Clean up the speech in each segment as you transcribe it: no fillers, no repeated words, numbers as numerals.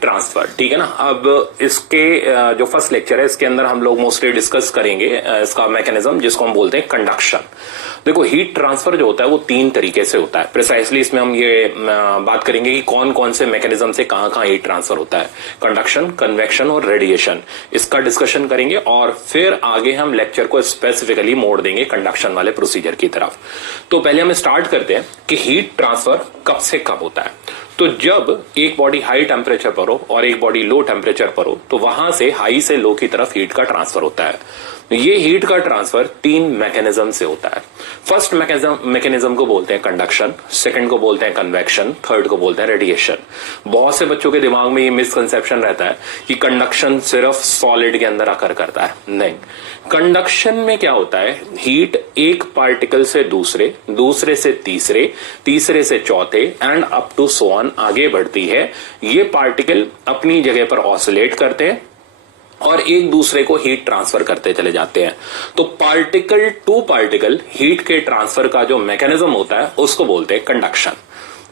Transfer, ठीक है ना। अब इसके जो फर्स्ट लेक्चर है इसके अंदर हम लोग मोस्टली डिस्कस करेंगे इसका मैकेनिज्म, जिसको हम बोलते हैं कंडक्शन। देखो, हीट ट्रांसफर जो होता है वो 3 तरीके से होता है। प्रिसाइसली इसमें हम ये बात करेंगे कि कौन कौन से मैकेनिज्म से कहां कहां हीट ट्रांसफर होता है। कंडक्शन, कन्वेक्शन और रेडिएशन, इसका डिस्कशन करेंगे और फिर आगे हम लेक्चर को स्पेसिफिकली मोड़ देंगे कंडक्शन वाले प्रोसीजर की तरफ। तो पहले हम स्टार्ट करते हैं कि हीट ट्रांसफर कब से कब होता है। तो जब एक बॉडी हाई टेम्परेचर पर हो और एक बॉडी लो टेम्परेचर पर हो तो वहां से हाई से लो की तरफ हीट का ट्रांसफर होता है। ये हीट का ट्रांसफर 3 मैकेनिज्म से होता है। फर्स्ट मैकेनिज्म को बोलते हैं कंडक्शन, सेकंड को बोलते हैं कन्वेक्शन, थर्ड को बोलते हैं रेडिएशन। बहुत से बच्चों के दिमाग में ये मिसकंसेप्शन रहता है कि कंडक्शन सिर्फ सॉलिड के अंदर अकर करता है। नहीं, कंडक्शन में क्या होता है, हीट एक पार्टिकल से दूसरे, दूसरे से तीसरे, तीसरे से चौथे and up to so on आगे बढ़ती है। ये पार्टिकल अपनी जगह पर ऑसिलेट करते हैं और एक दूसरे को हीट ट्रांसफर करते चले जाते हैं। तो पार्टिकल टू पार्टिकल हीट के ट्रांसफर का जो मैकेनिज्म होता है उसको बोलते हैं कंडक्शन।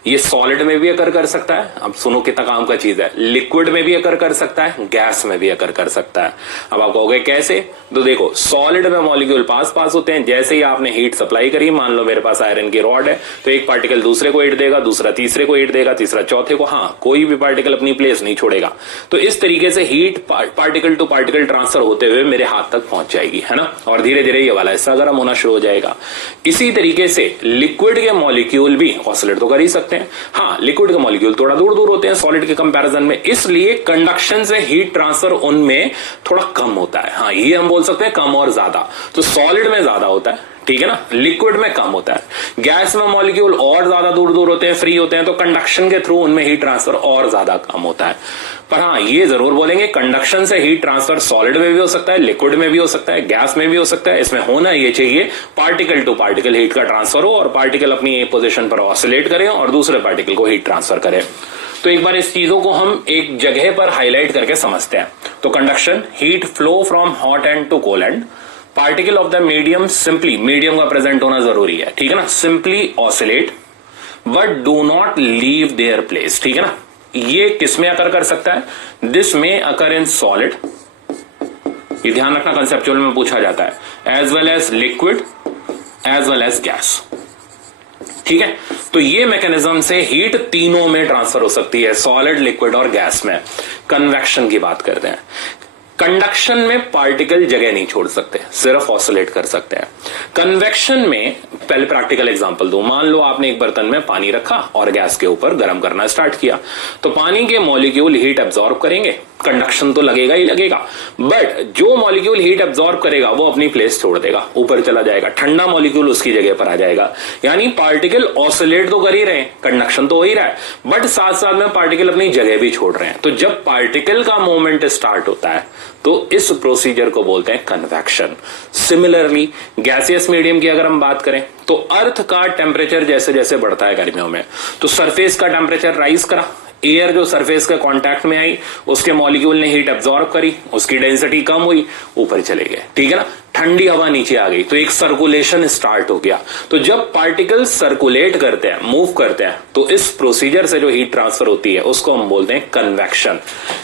ये सॉलिड में भी अकर कर सकता है, अब सुनो कितना काम का चीज है, लिक्विड में भी अकर कर सकता है, गैस में भी अकर कर सकता है। अब आप कहोगे कैसे, तो देखो, सॉलिड में मॉलिक्यूल पास पास होते हैं। जैसे ही आपने हीट सप्लाई करी, मान लो मेरे पास आयरन की रॉड है, तो एक पार्टिकल दूसरे को हीट देगा, दूसरा तीसरे को हीट देगा, तीसरा चौथे को, हाँ, कोई भी पार्टिकल अपनी प्लेस नहीं छोड़ेगा। तो इस तरीके से heat particle to particle transfer होते हुए मेरे हाथ तक पहुंच जाएगी, है ना। और धीरे धीरे ये वाला हिस्सा गर्म होना शुरू हो जाएगा। इसी तरीके से लिक्विड के मॉलिक्यूल भी ऑसिलेट तो कर ही सकते हैं। हाँ, लिक्विड के मॉलिक्यूल थोड़ा दूर दूर होते हैं सॉलिड के कंपैरिजन में, इसलिए कंडक्शन से हीट ट्रांसफर उनमें थोड़ा कम होता है। हाँ, ये हम बोल सकते हैं कम और ज्यादा। तो सॉलिड में ज्यादा होता है, ठीक है ना, लिक्विड में कम होता है। गैस में मॉलिक्यूल और ज्यादा दूर दूर होते हैं, फ्री होते हैं, तो कंडक्शन के थ्रू उनमें हीट ट्रांसफर और ज्यादा कम होता है। पर हाँ, ये जरूर बोलेंगे कंडक्शन से हीट ट्रांसफर सॉलिड में भी हो सकता है, लिक्विड में भी हो सकता है, गैस में भी हो सकता है। इसमें होना ये चाहिए पार्टिकल टू पार्टिकल हीट का ट्रांसफर हो और पार्टिकल अपनी एक पोजीशन पर ऑसिलेट करे और दूसरे पार्टिकल को हीट ट्रांसफर करे। तो एक बार इस चीजों को हम एक जगह पर हाईलाइट करके समझते हैं। तो conduction, heat flow from hot end to cold end, particle of the medium simply, medium का प्रेजेंट होना जरूरी है, ठीक है ना, simply oscillate but do not leave their place, ठीक है ना। ये किसमें अकर कर सकता है, दिस में अकर इन सॉलिड, ये ध्यान रखना, कंसेप्चुअल में पूछा जाता है, as well as liquid as well as gas, ठीक है। तो ये मैकेनिज्म से हीट तीनों में ट्रांसफर हो सकती है, सॉलिड, लिक्विड और गैस में। कन्वेक्शन की बात करते हैं। कंडक्शन में पार्टिकल जगह नहीं छोड़ सकते, सिर्फ ऑसिलेट कर सकते हैं। कन्वेक्शन में पहले प्रैक्टिकल एग्जांपल दूं, मान लो आपने एक बर्तन में पानी रखा और गैस के ऊपर गर्म करना स्टार्ट किया, तो पानी के मॉलिक्यूल हीट एब्जॉर्ब करेंगे, कंडक्शन तो लगेगा ही लगेगा, बट जो मॉलिक्यूल हीट एब्जॉर्ब करेगा वो अपनी प्लेस छोड़ देगा, ऊपर चला जाएगा, ठंडा मॉलिक्यूल उसकी जगह पर आ जाएगा। यानी पार्टिकल ऑसिलेट तो कर ही रहे हैं, कंडक्शन तो हो ही रहा है, बट साथ साथ में पार्टिकल अपनी जगह भी छोड़ रहे हैं। तो जब पार्टिकल का मूवमेंट स्टार्ट होता है तो इस प्रोसीजर को बोलते हैं कन्वेक्शन। सिमिलरली गैसियस मीडियम की अगर हम बात करें तो अर्थ का टेम्परेचर जैसे जैसे बढ़ता है गर्मियों में, तो सरफेस का टेम्परेचर राइज करा, एयर जो सरफेस के कांटेक्ट में आई उसके मॉलिक्यूल ने हीट एब्जॉर्ब करी, उसकी डेंसिटी कम हुई, ऊपर चले गए, ठीक है ना, ठंडी हवा नीचे आ गई, तो एक सर्कुलेशन स्टार्ट हो गया। तो जब पार्टिकल्स सर्कुलेट करते हैं, मूव करते हैं, तो इस प्रोसीजर से जो हीट ट्रांसफर होती है उसको हम बोलते हैं कन्वेक्शन।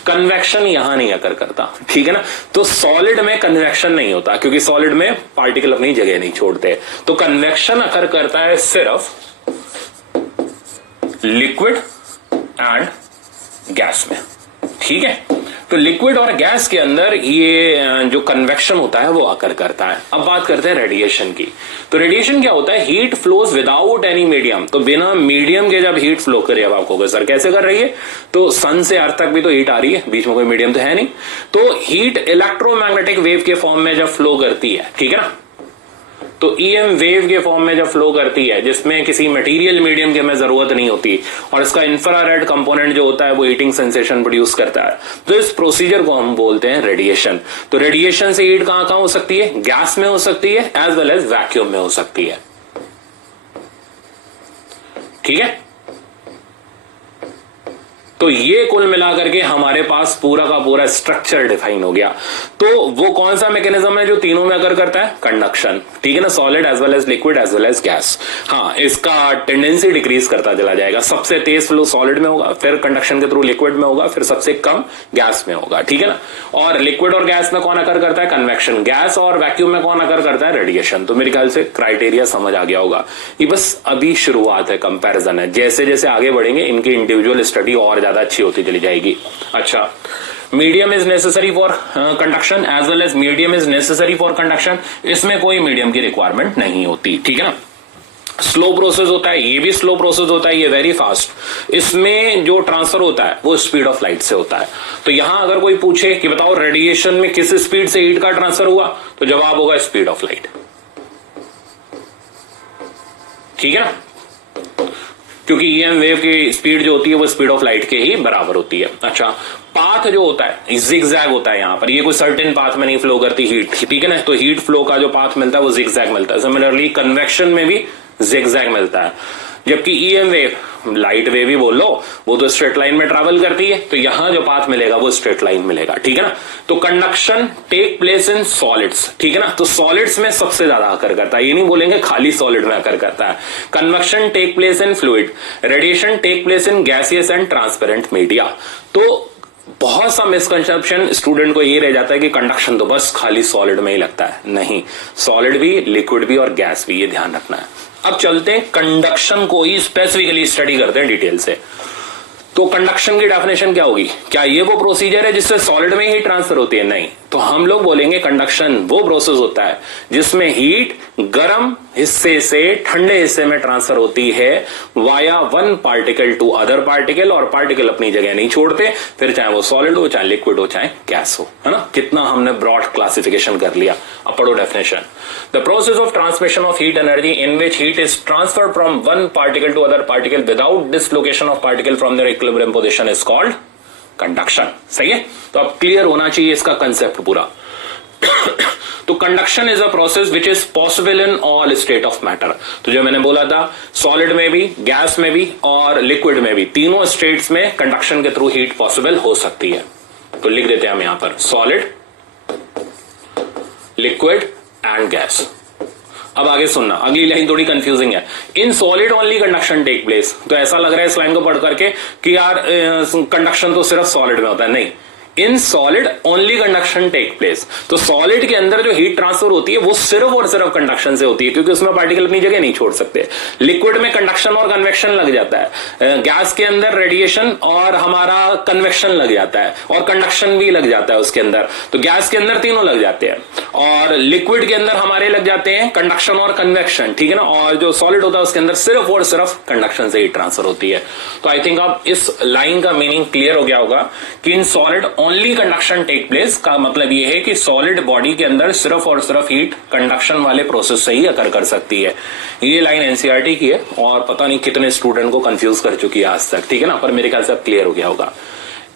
कन्वेक्शन यहां नहीं अकर करता, ठीक है ना। तो सॉलिड में कन्वेक्शन नहीं होता क्योंकि सॉलिड में पार्टिकल अपनी जगह नहीं छोड़ते। तो कन्वेक्शन अकर करता है सिर्फ लिक्विड एंड गैस में, ठीक है। तो लिक्विड और गैस के अंदर ये जो कन्वेक्शन होता है वो अकर करता है। अब बात करते हैं रेडिएशन की। तो रेडिएशन क्या होता है, heat flows without any medium, तो बिना मीडियम के जब हीट फ्लो करे, अब आपको सर कैसे कर रही है, तो सन से अर्थ तक भी तो हीट आ रही है, बीच में कोई मीडियम तो है नहीं, तो हीट इलेक्ट्रोमैग्नेटिक वेव के फॉर्म में जब फ्लो करती है, ठीक है ना, तो ईएम वेव के फॉर्म में जब फ्लो करती है जिसमें किसी मटेरियल मीडियम की हमें जरूरत नहीं होती और इसका इंफ्रारेड कंपोनेंट जो होता है वो हीटिंग सेंसेशन प्रोड्यूस करता है, तो इस प्रोसीजर को हम बोलते हैं रेडिएशन। तो रेडिएशन से हीट कहां कहां हो सकती है, गैस में हो सकती है एज वेल एज वैक्यूम में हो सकती है, ठीक है। तो ये कुल मिलाकर के हमारे पास पूरा का पूरा स्ट्रक्चर डिफाइन हो गया। तो वो कौन सा मैकेनिज्म है जो तीनों में अगर करता है? कंडक्शन, ठीक है ना, solid as well as liquid as well as gas. हाँ, इसका टेंडेंसी डिक्रीज करता चला जाएगा, सबसे तेज फ्लो सॉलिड में होगा, फिर कंडक्शन के थ्रू लिक्विड में होगा, फिर सबसे कम गैस में होगा, ठीक है ना। और लिक्विड और गैस में कौन अकर करता है? कन्वेक्शन। गैस और वैक्यूम में कौन अकर करता है? रेडिएशन। तो मेरे ख्याल से क्राइटेरिया समझ आ गया होगा। ये बस अभी शुरुआत है, कंपैरिजन है, जैसे जैसे आगे बढ़ेंगे इनकी इंडिविजुअल स्टडी और ज्यादा अच्छी होती चली जाएगी। अच्छा, medium is necessary for conduction as well as medium is necessary for conduction. इसमें कोई मीडियम की रिक्वायरमेंट नहीं होती, ठीक है ना। स्लो प्रोसेस होता है, ये भी स्लो प्रोसेस होता है, ये वेरी फास्ट। इसमें जो ट्रांसफर होता है वो स्पीड ऑफ लाइट से होता है। तो यहां अगर कोई पूछे कि बताओ रेडिएशन में किस स्पीड से हीट का ट्रांसफर हुआ, तो जवाब होगा स्पीड ऑफ लाइट, ठीक है ना, क्योंकि ईएम वेव की स्पीड जो होती है वो स्पीड ऑफ लाइट के ही बराबर होती है। अच्छा, पाथ जो होता है जिगजैग होता है, यहां पर ये कोई सर्टेन पाथ में नहीं फ्लो करती हीट, ठीक है ना। तो हीट फ्लो का जो पाथ मिलता है वो जिगजैग मिलता है। सिमिलरली कन्वेक्शन में भी जिगजैग मिलता है, जबकि ईएम वेव, लाइट वेव ही बोल लो, वो तो स्ट्रेट लाइन में ट्रैवल करती है। तो यहां जो पाथ मिलेगा वो स्ट्रेट लाइन मिलेगा, ठीक है ना। तो conduction take place in solids, ठीक है ना। तो सॉलिड्स में सबसे ज्यादा अकर करता है, ये नहीं बोलेंगे खाली सॉलिड में अकर करता है। Convection take place in fluid, radiation take place in gaseous and transparent media. तो बहुत सा मिसकंसेप्शन स्टूडेंट को ये रह जाता है कि कंडक्शन तो बस खाली सॉलिड में ही लगता है। नहीं, सॉलिड भी, लिक्विड भी और गैस भी, ये ध्यान रखना है। अब चलते हैं कंडक्शन को ही स्पेसिफिकली स्टडी करते हैं डिटेल से। तो कंडक्शन की डेफिनेशन क्या होगी? क्या ये वो प्रोसीजर है जिससे सॉलिड में ही ट्रांसफर होती है? नहीं, तो हम लोग बोलेंगे कंडक्शन वो प्रोसेस होता है जिसमें हीट गर्म हिस्से से ठंडे हिस्से में ट्रांसफर होती है via one particle to other particle, और पार्टिकल अपनी जगह नहीं छोड़ते, फिर चाहे वो सॉलिड हो, चाहे लिक्विड हो, चाहे गैस हो, है ना। कितना हमने ब्रॉड क्लासिफिकेशन कर लिया। अब पढ़ो definition. The process of transmission of heat energy in which heat is transferred from one particle to other particle without dislocation of particle from their equilibrium position is called conduction. सही है, तो अब clear होना चाहिए इसका concept पूरा। तो conduction is a process which is possible in all state of matter. तो जो मैंने बोला था, सॉलिड में भी, गैस में भी और लिक्विड में भी, तीनों स्टेट्स में कंडक्शन के थ्रू हीट पॉसिबल हो सकती है। तो लिख देते हैं हम यहां पर सॉलिड, लिक्विड एंड गैस। अब आगे सुनना, अगली लाइन थोड़ी कंफ्यूजिंग है। In solid only conduction take place. तो ऐसा लग रहा है इस लाइन को पढ़ करके कि यार कंडक्शन तो सिर्फ सॉलिड में होता है। नहीं, in solid only conduction take place. तो सॉलिड के अंदर जो हीट ट्रांसफर होती है वो सिर्फ और सिर्फ कंडक्शन से होती है, क्योंकि उसमें पार्टिकल अपनी जगह नहीं छोड़ सकते। लिक्विड में कंडक्शन और कन्वेक्शन लग जाता है, गैस के अंदर रेडिएशन और हमारा कन्वेक्शन लग जाता है, और कंडक्शन भी लग जाता है उसके अंदर। तो गैस के अंदर तीनों लग जाते हैं, और लिक्विड के अंदर हमारे लग जाते हैं कंडक्शन और कन्वेक्शन, ठीक है ना। और जो सॉलिड होता है उसके अंदर सिर्फ और सिर्फ कंडक्शन से हीट ट्रांसफर होती है। तो आई थिंक अब इस लाइन का मीनिंग क्लियर हो गया होगा कि in solid only conduction take place का मतलब यह है कि सॉलिड बॉडी के अंदर सिर्फ और सिर्फ हीट कंडक्शन वाले प्रोसेस से ही अकर कर सकती है। ये लाइन एनसीईआरटी की है और पता नहीं कितने स्टूडेंट को कंफ्यूज कर चुकी है आज तक, ठीक है ना, पर मेरे ख्याल से अब क्लियर हो गया होगा।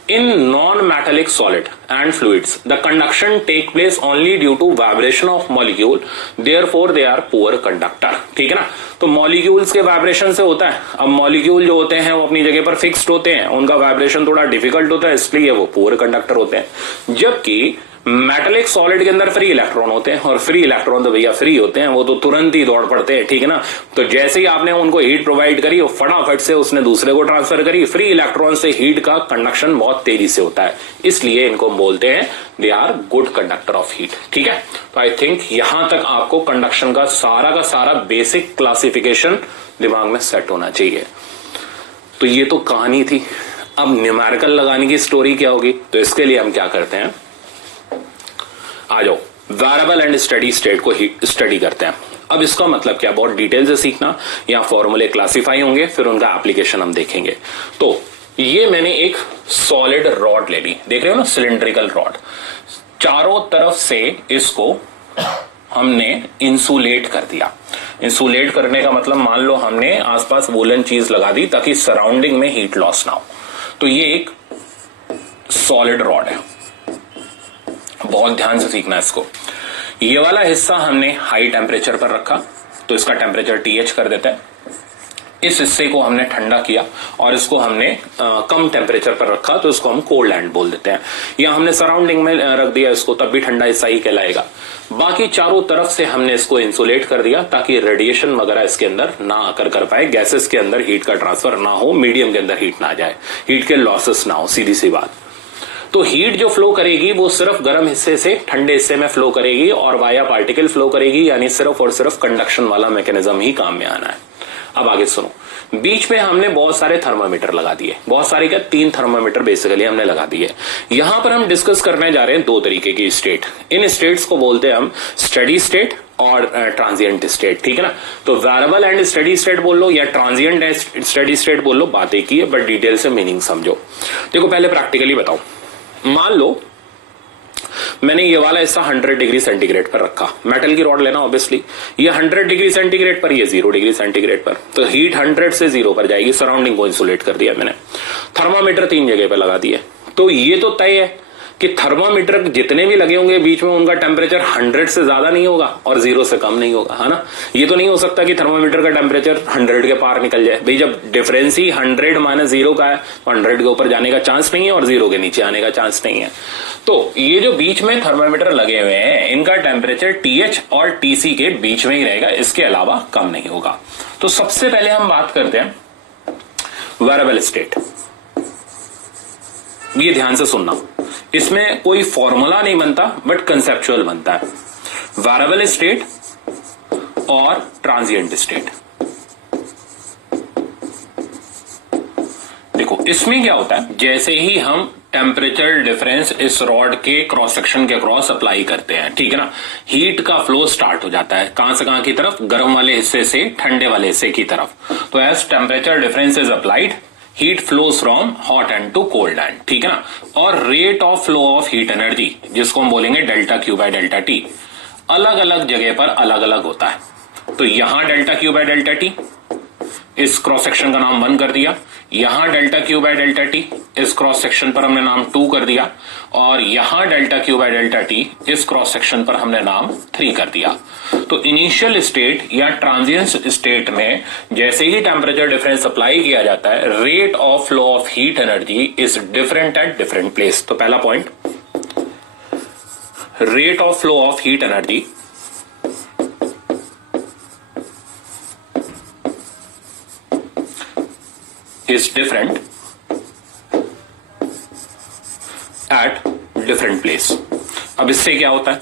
In non-metallic solid and fluids, the conduction take place only due to vibration of molecule, therefore they are poor conductor। ठीक है ना, तो मॉलिक्यूल्स के वाइब्रेशन से होता है। अब मॉलिक्यूल जो होते हैं वो अपनी जगह पर फिक्स्ड होते हैं, उनका वाइब्रेशन थोड़ा डिफिकल्ट होता है, इसलिए वो पुअर कंडक्टर होते हैं। जबकि मेटेलिक सॉलिड के अंदर फ्री इलेक्ट्रॉन होते हैं, और फ्री इलेक्ट्रॉन तो भैया फ्री होते हैं, वो तो तुरंत ही दौड़ पड़ते हैं, ठीक है ना। तो जैसे ही आपने उनको हीट प्रोवाइड करी, वो फटाफट से उसने दूसरे को ट्रांसफर करी। फ्री इलेक्ट्रॉन से हीट का कंडक्शन बहुत तेजी से होता है, इसलिए इनको बोलते हैं they are good conductor of heat. ठीक है, तो आई थिंक यहां तक आपको कंडक्शन का सारा बेसिक क्लासिफिकेशन दिमाग में सेट होना चाहिए। तो ये तो कहानी थी। अब न्यूमेरिकल लगाने की स्टोरी क्या होगी, तो इसके लिए हम क्या करते हैं, आ जाओ वेरिएबल एंड स्टेडी स्टेट को स्टडी करते हैं। अब इसका मतलब क्या, बहुत डिटेल से सीखना, यहां फॉर्मूले क्लासिफाई होंगे, फिर उनका एप्लीकेशन हम देखेंगे। तो ये मैंने एक सॉलिड रॉड ले ली, देख रहे हो ना, सिलिंड्रिकल रॉड, चारों तरफ से इसको हमने इंसुलेट कर दिया। इंसुलेट करने का मतलब, मान लो हमने आसपास वूलन चीज लगा दी ताकि सराउंडिंग में हीट लॉस ना हो। तो ये एक सॉलिड रॉड है, बहुत ध्यान से सीखना इसको। ये वाला हिस्सा हमने हाई टेम्परेचर पर रखा, तो इसका टेम्परेचर TH कर देते हैं। इस हिस्से को हमने ठंडा किया और इसको हमने कम टेम्परेचर पर रखा, तो इसको हम कोल्ड एंड बोल देते हैं। या हमने सराउंडिंग में रख दिया इसको, तब भी ठंडा हिस्सा ही कहलाएगा। बाकी चारों तरफ से हमने इसको इंसुलेट कर दिया ताकि रेडिएशन वगैरह इसके अंदर ना आकर कर पाए, गैसेस के अंदर हीट का ट्रांसफर ना हो, मीडियम के अंदर हीट ना जाए, हीट के लॉसेस ना हो, सीधी सी बात। तो हीट जो फ्लो करेगी वो सिर्फ गर्म हिस्से से ठंडे हिस्से में फ्लो करेगी और वाया पार्टिकल फ्लो करेगी, यानी सिर्फ और सिर्फ कंडक्शन वाला मैकेनिज्म ही काम में आना है। अब आगे सुनो, बीच में हमने बहुत सारे थर्मामीटर लगा दिए, बहुत सारे क्या, 3 थर्मामीटर बेसिकली हमने लगा दिए। यहां पर हम डिस्कस करने जा रहे हैं 2 तरीके की स्टेट। इन स्टेट्स को बोलते हैं हम स्टेडी स्टेट और ट्रांजिएंट स्टेट, ठीक है ना। तो वेरिएबल एंड स्टेडी स्टेट बोल लो या ट्रांजिएंट एंड स्टेडी स्टेट बोल लो, बात एक ही है, बट डिटेल से मीनिंग समझो। देखो पहले प्रैक्टिकली बताओ, मान लो मैंने ये वाला हिस्सा 100 डिग्री सेंटीग्रेड पर रखा, मेटल की रॉड लेना ऑब्वियसली, ये 100 डिग्री सेंटीग्रेड पर, ये 0 डिग्री सेंटीग्रेड पर, तो हीट 100 से 0 पर जाएगी, सराउंडिंग को इंसुलेट कर दिया मैंने। थर्मामीटर 3 जगह पे लगा दिए, तो ये तो तय है कि थर्मामीटर जितने भी लगे होंगे बीच में उनका टेम्परेचर 100 से ज्यादा नहीं होगा और 0 से कम नहीं होगा, है ना। ये तो नहीं हो सकता कि थर्मामीटर का टेम्परेचर 100 के पार निकल जाए भाई, जब डिफरेंस ही 100 - 0 का है, 100 के ऊपर जाने का चांस नहीं है और 0 के नीचे आने का चांस नहीं है। तो ये जो बीच में थर्मामीटर लगे हुए हैं, इनका टेम्परेचर TH और TC के बीच में ही रहेगा, इसके अलावा कम नहीं होगा। तो सबसे पहले हम बात करते हैं वेरिएबल स्टेट। ये ध्यान से सुनना, इसमें कोई फॉर्मूला नहीं बनता बट कंसेप्चुअल बनता है। वेरिएबल स्टेट और ट्रांजिएंट स्टेट। देखो इसमें क्या होता है, जैसे ही हम टेम्परेचर डिफरेंस इस रॉड के क्रॉस सेक्शन के क्रॉस अप्लाई करते हैं, ठीक है ना, हीट का फ्लो स्टार्ट हो जाता है। कहां से कहां की तरफ, गर्म वाले हिस्से से ठंडे वाले हिस्से की तरफ। तो as temperature difference is applied, heat flows from hot end to cold end, ठीक है ना। और rate of flow of heat energy, जिसको हम बोलेंगे delta Q by delta T, अलग अलग जगह पर अलग अलग होता है। तो यहां delta Q by delta T, इस क्रॉस सेक्शन का नाम 1 कर दिया। यहां delta Q by delta T, इस क्रॉस सेक्शन पर हमने नाम 2 कर दिया। और यहां delta Q by delta T, इस क्रॉस सेक्शन पर हमने नाम 3 कर दिया। तो इनिशियल स्टेट या ट्रांजिएंट स्टेट में जैसे ही टेम्परेचर डिफरेंस अप्लाई किया जाता है, rate of flow of heat energy is different at different place. तो पहला point, rate of flow of heat energy is different at different place। अब इससे क्या होता है,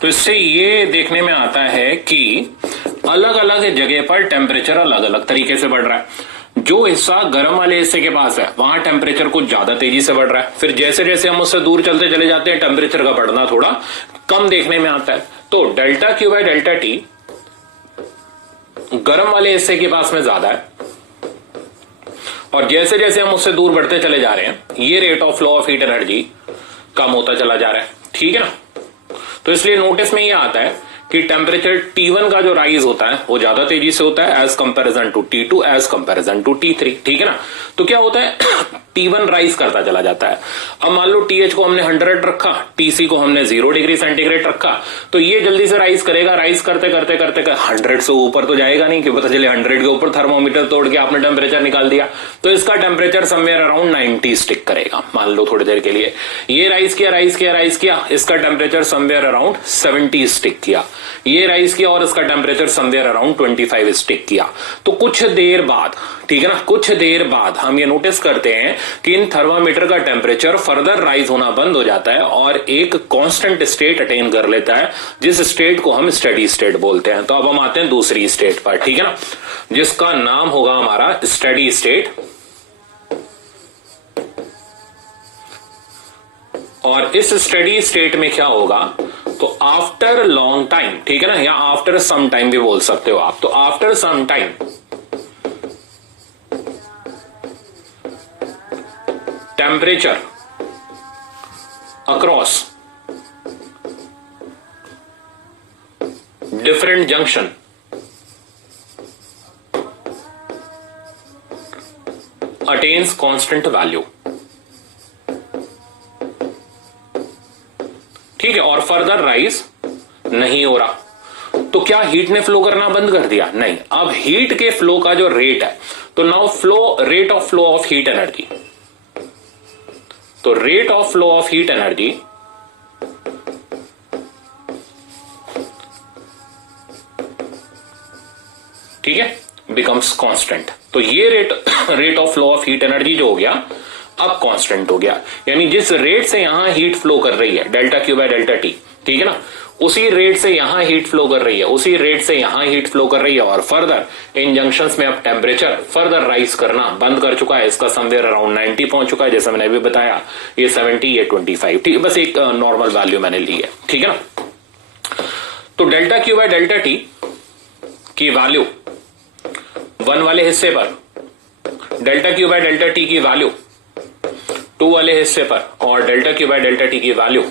तो इससे ये देखने में आता है कि अलग अलग जगह पर टेम्परेचर अलग अलग तरीके से बढ़ रहा है। जो हिस्सा गर्म वाले हिस्से के पास है वहां टेम्परेचर कुछ ज्यादा तेजी से बढ़ रहा है, फिर जैसे जैसे हम उससे दूर चलते चले जाते हैं टेम्परेचर का बढ़ना थोड़ा कम देखने में आता है। तो delta Q by delta T गर्म वाले हिस्से के पास में ज्यादा है और जैसे जैसे हम उससे दूर बढ़ते चले जा रहे हैं, ये rate of flow of heat energy कम होता चला जा रहा है, ठीक है ना। तो इसलिए नोटिस में ये आता है कि टेम्परेचर T1 का जो राइज होता है वो ज्यादा तेजी से होता है as comparison to T2 as comparison to T3, ठीक है ना। तो क्या होता है, T1 राइज करता चला जाता है। अब मान लो TH को हमने 100 रखा, TC को हमने 0 डिग्री सेंटीग्रेड रखा, तो ये जल्दी से राइज करेगा। राइज करते करते करते 100 से ऊपर तो जाएगा नहीं, कि पता चले 100 के ऊपर थर्मोमीटर तोड़ के आपने टेम्परेचर निकाल दिया। तो इसका टेम्परेचर समवेयर अराउंड 90 स्टिक करेगा, मान लो थोड़ी देर के लिए। ये राइज किया राइज किया राइज किया, इसका टेम्परेचर समवेयर अराउंड 70 स्टिक किया। ये राइज किया और इसका टेम्परेचर समवेयर अराउंड 25 स्टिक किया। तो कुछ देर बाद, ठीक है ना, कुछ देर बाद हम ये नोटिस करते हैं कि इन थर्मामीटर का टेम्परेचर फर्दर राइज होना बंद हो जाता है और एक कांस्टेंट स्टेट अटेन कर लेता है, जिस स्टेट को हम स्टेडी स्टेट बोलते हैं। तो अब हम आते हैं दूसरी स्टेट पर, ठीक है ना, जिसका नाम होगा हमारा स्टेडी स्टेट। और इस स्टेडी स्टेट में क्या होगा, तो आफ्टर लॉन्ग टाइम, ठीक है ना, या आफ्टर सम टाइम भी बोल सकते हो आप। तो after some time temperature across different junction attains constant value, ठीक है, और फर्दर राइज नहीं हो रहा। तो क्या हीट ने फ्लो करना बंद कर दिया? नहीं, अब हीट के फ्लो का जो रेट है, तो now rate of flow of heat energy, तो rate of flow of heat energy ठीक है बिकम्स कांस्टेंट। तो ये rate of flow of heat energy जो हो गया अब कांस्टेंट हो गया, यानी जिस रेट से यहां हीट फ्लो कर रही है delta Q by delta T, ठीक है ना, उसी रेट से यहां हीट फ्लो कर रही है, उसी रेट से यहां हीट फ्लो कर रही है, और फर्दर इन जंक्शंस में अब टेम्परेचर फर्दर राइज करना बंद कर चुका है। इसका समवेयर अराउंड 90 पहुंच चुका है, जैसा मैंने अभी बताया, ये 70, ये 25, ठीक है, बस एक नॉर्मल वैल्यू मैंने ली है, ठीक है ना। तो delta Q by delta T की वैल्यू 1 वाले हिस्से पर, delta Q by delta T की वैल्यू 2 वाले हिस्से पर, और delta Q by delta T की वैल्यू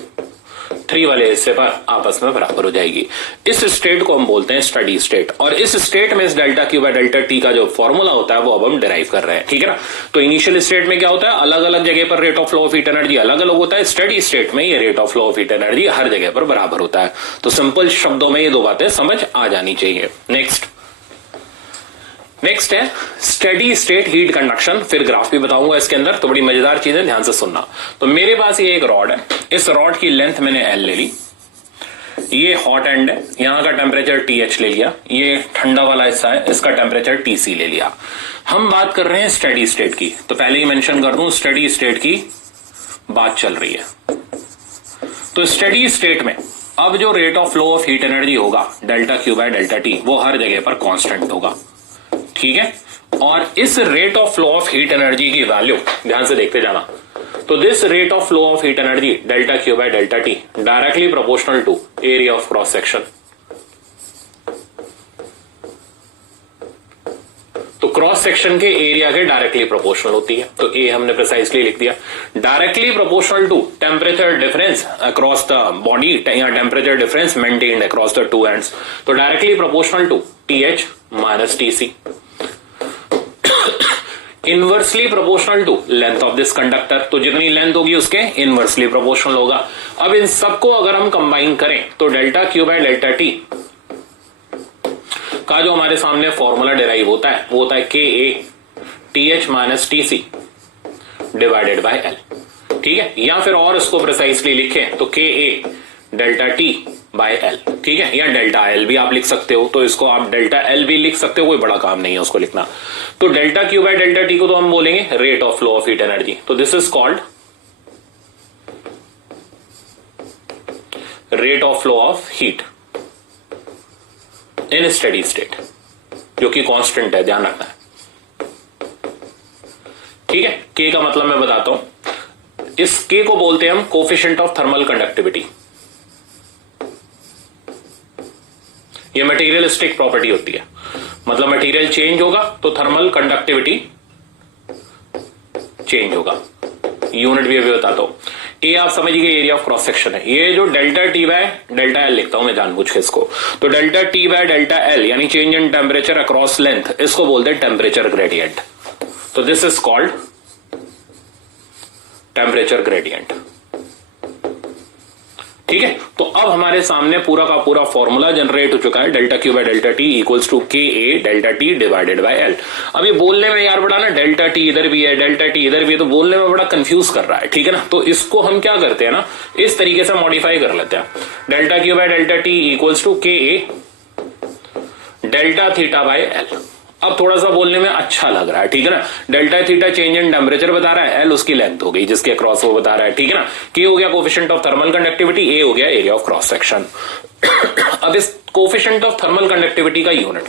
3 वाले हिस्से पर आपस में बराबर हो जाएगी। इस स्टेट को हम बोलते हैं स्टडी स्टेट, और इस स्टेट में इस delta Q by delta T का जो फॉर्मूला होता है वो अब हम डिराइव कर रहे हैं, ठीक है ना। तो इनिशियल स्टेट में क्या होता है, अलग अलग जगह पर rate of flow of heat energy अलग अलग होता है, स्टडी स्टेट में ये rate of flow of heat energy हर जगह पर बराबर होता है। तो सिंपल शब्दों में ये दो बातें समझ आ जानी चाहिए। नेक्स्ट है स्टेडी स्टेट हीट कंडक्शन, फिर ग्राफ भी बताऊंगा इसके अंदर, तो बड़ी मजेदार चीज है, ध्यान से सुनना। तो मेरे पास ये एक रॉड है, इस रॉड की लेंथ मैंने एल ले ली, ये हॉट एंड है, यहां का टेम्परेचर TH ले लिया, ये ठंडा वाला हिस्सा है, इसका टेम्परेचर TC ले लिया। हम बात कर रहे हैं स्टेडी स्टेट की, तो पहले ही मेंशन कर दूं स्टेडी स्टेट की बात चल रही है। तो स्टेडी स्टेट में अब जो rate of flow of heat energy होगा delta Q by delta T, वो हर जगह पर कांस्टेंट होगा, ठीक है। और इस rate of flow of heat energy की वैल्यू ध्यान से देखते जाना, तो this rate of flow of heat energy delta Q by delta T directly proportional to area of cross section. तो क्रॉस सेक्शन के एरिया के डायरेक्टली प्रोपोर्शनल होती है, तो ए हमने प्रिसाइसली लिख दिया। Directly proportional to temperature difference across the body, या temperature difference maintained across the two ends, तो directly proportional to TH minus TC। Inversely proportional to length of this conductor, तो जितनी लेंथ होगी उसके inversely proportional होगा। अब इन सबको अगर हम कंबाइन करें तो delta Q by delta T का जो हमारे सामने फॉर्मूला डिराइव होता है वो होता है KA TH minus TC divided by L, ठीक है। या फिर और इसको प्रिसाइसली लिखें तो KA delta T by L, ठीक है, या डेल्टा L भी आप लिख सकते हो, तो इसको आप डेल्टा L भी लिख सकते हो, कोई बड़ा काम नहीं है उसको लिखना। तो delta Q by delta T को तो हम बोलेंगे rate of flow of heat energy, तो this is called rate of flow of heat in steady state, जो कि कांस्टेंट है, ध्यान रखना है, ठीक है। K का मतलब मैं बताता हूं, इस K को बोलते हैं हम कोफिशिएंट ऑफ थर्मल कंडक्टिविटी। ये मटेरियलिस्टिक प्रॉपर्टी होती है, मतलब मटेरियल चेंज होगा तो थर्मल कंडक्टिविटी चेंज होगा। यूनिट भी अभी बताता हूं। ए आप समझिए एरिया ऑफ क्रॉस सेक्शन है, ये जो delta T by delta L लिखता हूं मैं जानबूझ के इसको, तो delta T by delta L यानी change in temperature across length, इसको बोलते हैं टेम्परेचर ग्रेडियंट। तो this is called temperature gradient, ठीक है। तो अब हमारे सामने पूरा का पूरा फॉर्मूला जनरेट हो चुका है, delta Q by delta T equals to KA delta T divided by L। अब ये बोलने में यार बड़ा ना डेल्टा T इधर भी है, डेल्टा T इधर भी है, तो बोलने में बड़ा कंफ्यूज कर रहा है, ठीक है ना। तो इसको हम क्या करते हैं ना, इस तरीके से मॉडिफाई कर लेते हैं, delta Q by delta T equals to KA delta theta by L। अब थोड़ा सा बोलने में अच्छा लग रहा है, ठीक है ना। Delta theta change in temperature बता रहा है, L उसकी लेंथ हो गई जिसके अक्रॉस वो बता रहा है, ठीक है ना। K हो गया coefficient of thermal conductivity, A हो गया एरिया ऑफ क्रॉस सेक्शन। अब इस कोफिशिएंट ऑफ थर्मल कंडक्टिविटी का यूनिट,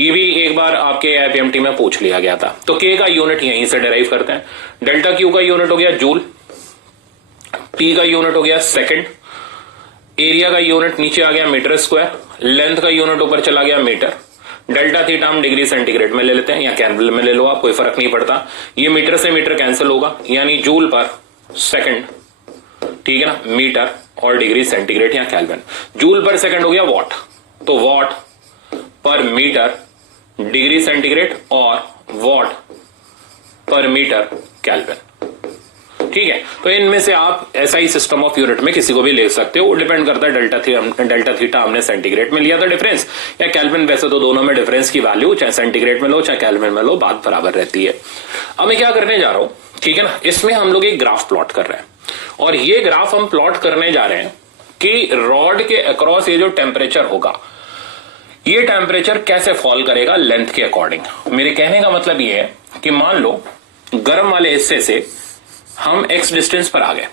ये भी एक बार आपके IPMT में पूछ लिया गया था, तो K का यूनिट यहीं से डिराइव करते हैं। डेल्टा Q का यूनिट हो गया जूल, T का यूनिट हो गया सेकंड, एरिया का यूनिट नीचे आ गया मीटर स्क्वायर, लेंथ का यूनिट ऊपर चला गया मीटर, डेल्टा थीटा हम डिग्री सेंटीग्रेड में ले लेते हैं या केल्विन में ले लो आप, कोई फर्क नहीं पड़ता, ये मीटर से मीटर कैंसिल होगा, यानी जूल पर सेकंड, ठीक है ना, मीटर और डिग्री सेंटीग्रेड या केल्विन। जूल पर सेकंड हो गया वॉट, तो वॉट पर मीटर डिग्री सेंटीग्रेड और वॉट पर मीटर केल्विन। ठीक है, तो इनमें से आप एसआई सिस्टम ऑफ यूनिट में किसी को भी ले सकते हो, वो डिपेंड करता है डेल्टा थीटा हमने सेंटीग्रेड में लिया था डिफरेंस या केल्विन, वैसे तो दोनों में डिफरेंस की वैल्यू चाहे सेंटीग्रेड में लो चाहे केल्विन में लो बात बराबर रहती है। अब मैं क्या करने जा रहा हूं, ठीक है ना, इसमें हम लोग एक ग्राफ प्लॉट कर रहे हैं और ये ग्राफ हम प्लॉट करने जा रहे हैं कि रॉड के अक्रॉस ये जो टेम्परेचर होगा ये टेम्परेचर कैसे फॉल करेगा लेंथ के अकॉर्डिंग। मेरे कहने का मतलब ये है कि मान लो गर्म वाले हिस्से से हम x डिस्टेंस पर आ गए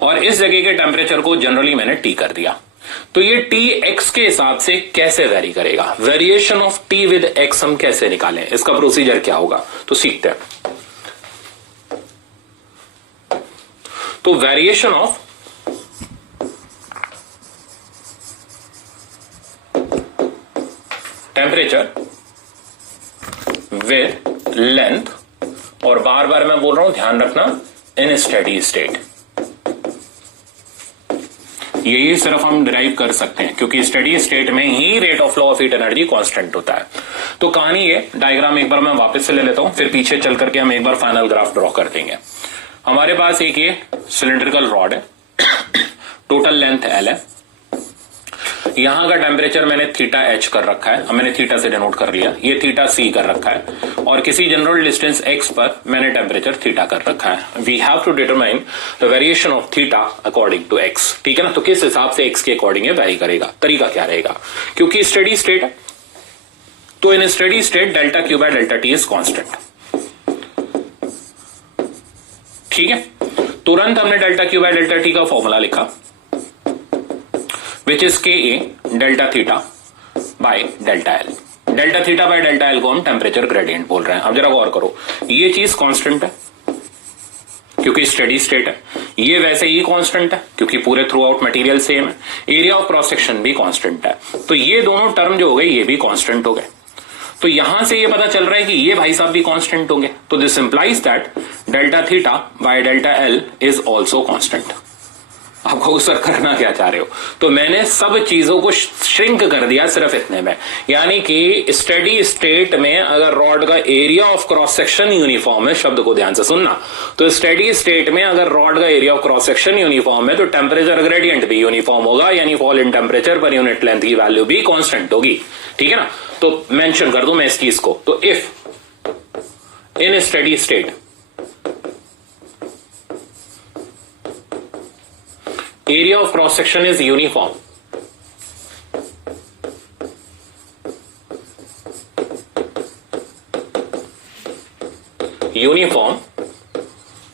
और इस जगह के टेम्परेचर को जनरली मैंने t कर दिया, तो ये t x के हिसाब से कैसे वेरी करेगा, variation of t with x हम कैसे निकालें, इसका प्रोसीजर क्या होगा, तो सीखते हैं। तो variation of temperature with length, और बार बार मैं बोल रहा हूं ध्यान रखना इन स्टेडी स्टेट, यही सिर्फ हम डिराइव कर सकते हैं क्योंकि स्टेडी स्टेट में ही rate of flow of heat energy constant होता है। तो कहानी ये डायग्राम एक बार मैं वापस से ले लेता हूं, फिर पीछे चल करके हम एक बार फाइनल ग्राफ ड्रॉ कर देंगे। हमारे पास एक ये सिलिंड्रिकल रॉड है, टोटल लेंथ L है, यहां का टेम्परेचर मैंने थीटा H कर रखा है, मैंने थीटा से डिनोट कर लिया, ये थीटा C कर रखा है और किसी जनरल डिस्टेंस x पर मैंने टेम्परेचर थीटा कर रखा है। We have to determine the variation of theta according to x, ठीक है ना। तो किस हिसाब से x के अकॉर्डिंग ये वेरी करेगा, तरीका क्या रहेगा, क्योंकि स्टेडी स्टेट है तो in steady state delta Q by delta T is constant, ठीक है। तुरंत हमने delta Q by delta T का फॉर्मूला लिखा which is K A delta theta by delta L. Delta theta by delta L को हम टेम्परेचर ग्रेडियंट बोल रहे हैं। अब जरा गौर करो, ये चीज कांस्टेंट है क्योंकि स्टेडी स्टेट है, ये वैसे ही कांस्टेंट है क्योंकि पूरे थ्रू आउट मटेरियल सेम है, एरिया ऑफ क्रॉस सेक्शन भी कांस्टेंट है, तो ये दोनों टर्म जो हो गए ये भी कांस्टेंट हो गए। तो यहां से ये पता चल रहा है कि ये भाई साहब भी कांस्टेंट होंगे, तो this implies that delta theta by delta L is also constant. आपको सर करना क्या चाह रहे हो, तो मैंने सब चीजों को श्रिंक कर दिया सिर्फ इतने में, यानी कि स्टेडी स्टेट में अगर रॉड का area of cross section uniform है, शब्द को ध्यान से सुनना, तो स्टेडी स्टेट में अगर रॉड का area of cross section uniform है तो टेम्परेचर ग्रेडियंट भी यूनिफॉर्म होगा, यानी fall in temperature per unit length की वैल्यू भी कांस्टेंट होगी, ठीक है ना। तो मेंशन कर दूं मैं इस चीज को, तो if in steady state area of cross section is uniform,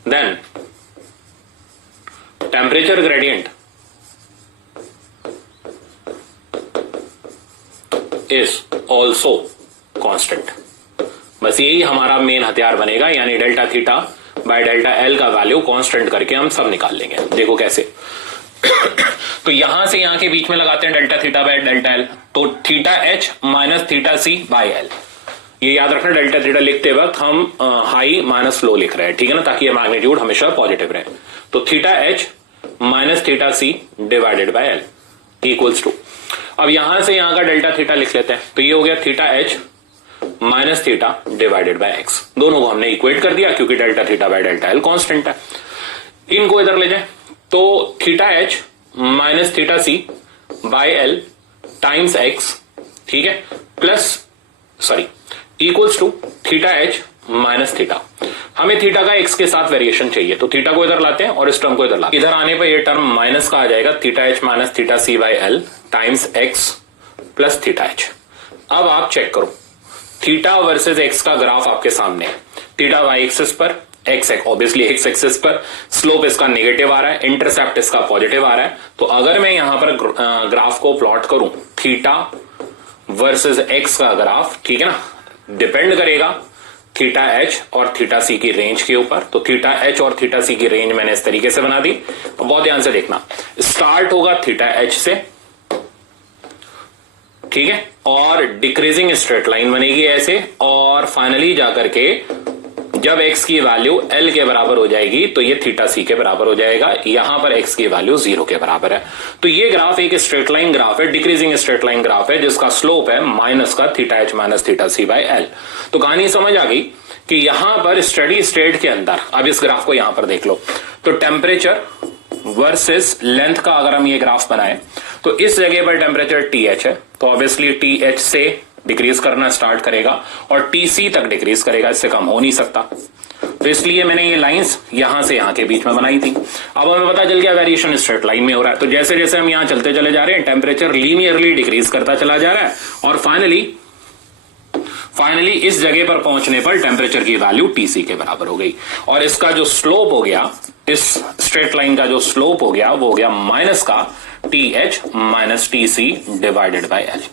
then temperature gradient is also constant। बस यही हमारा मेन हथियार बनेगा, यानी delta theta by delta L का वैल्यू कांस्टेंट करके हम सब निकाल लेंगे। देखो कैसे तो यहां से यहां के बीच में लगाते हैं delta theta by delta L, तो theta H minus theta C by L. ये याद रखना, डेल्टा थीटा लिखते वक्त हम हाई माइनस लो लिख रहे हैं, ठीक है ना, ताकि ये मैग्नीट्यूड हमेशा पॉजिटिव रहे। तो theta H minus theta C divided by L equals to, अब यहां से यहां का डेल्टा थीटा लिख लेते हैं, तो ये हो गया theta H minus theta divided by X. दोनों को हमने इक्वेट कर दिया क्योंकि delta theta by delta L constant है। इनको इधर ले जाए तो theta H minus theta C by L times X, ठीक है, plus sorry equals to theta H minus theta. हमें थीटा का एक्स के साथ वेरिएशन चाहिए, तो थीटा को इधर लाते हैं और इस टर्म को इधर लाते हैं। इधर आने पर यह टर्म माइनस का आ जाएगा, theta H minus theta C by L times X plus theta H. अब आप चेक करो, थीटा वर्सेस एक्स का ग्राफ आपके सामने है। थीटा वाई एक्सिस पर, एक्स ऑब्वियसली एक्स एक्सिस पर, स्लोप इसका नेगेटिव आ रहा है, इंटरसेप्ट इसका पॉजिटिव आ रहा है। तो अगर मैं यहां पर ग्राफ को प्लॉट करूं, थीटा वर्सेस एक्स का ग्राफ, ठीक है ना, डिपेंड करेगा थीटा एच और थीटा सी की रेंज के ऊपर। तो थीटा एच और थीटा सी की रेंज मैंने इस तरीके से बना दी, तो बहुत ध्यान से देखना, स्टार्ट होगा थीटा एच से, ठीक है, और डिक्रीजिंग स्ट्रेट लाइन बनेगी ऐसे, और फाइनली जाकर के जब x की वैल्यू L के बराबर हो जाएगी तो ये थीटा सी के बराबर हो जाएगा। यहां पर x की वैल्यू 0 के बराबर है। तो ये ग्राफ एक स्ट्रेट लाइन ग्राफ है, डिक्रीजिंग स्ट्रेट लाइन ग्राफ है, जिसका स्लोप है माइनस का theta H minus theta C by L. तो कहानी समझ आ गई कि यहां पर स्टडी स्टेट के अंदर, अब इस ग्राफ को यहां पर देख लो, तो टेम्परेचर वर्सेस लेंथ का अगर हम ये ग्राफ बनाए तो इस जगह पर टेम्परेचर TH है, तो ऑब्वियसली TH से डिक्रीज करना स्टार्ट करेगा और TC तक डिक्रीज करेगा, इससे कम हो नहीं सकता। तो इसलिए मैंने ये लाइंस यहां से यहां के बीच में बनाई थी। अब हमें पता चल गया वेरिएशन स्ट्रेट लाइन में हो रहा है, तो जैसे जैसे हम यहां चलते चले जा रहे हैं टेम्परेचर लीनियरली डिक्रीज करता चला जा रहा है और फाइनली इस जगह पर पहुंचने पर टेम्परेचर की वैल्यू TC के बराबर हो गई और इसका जो स्लोप हो गया, इस स्ट्रेट लाइन का जो स्लोप हो गया वो हो गया माइनस का TH minus TC divided by L।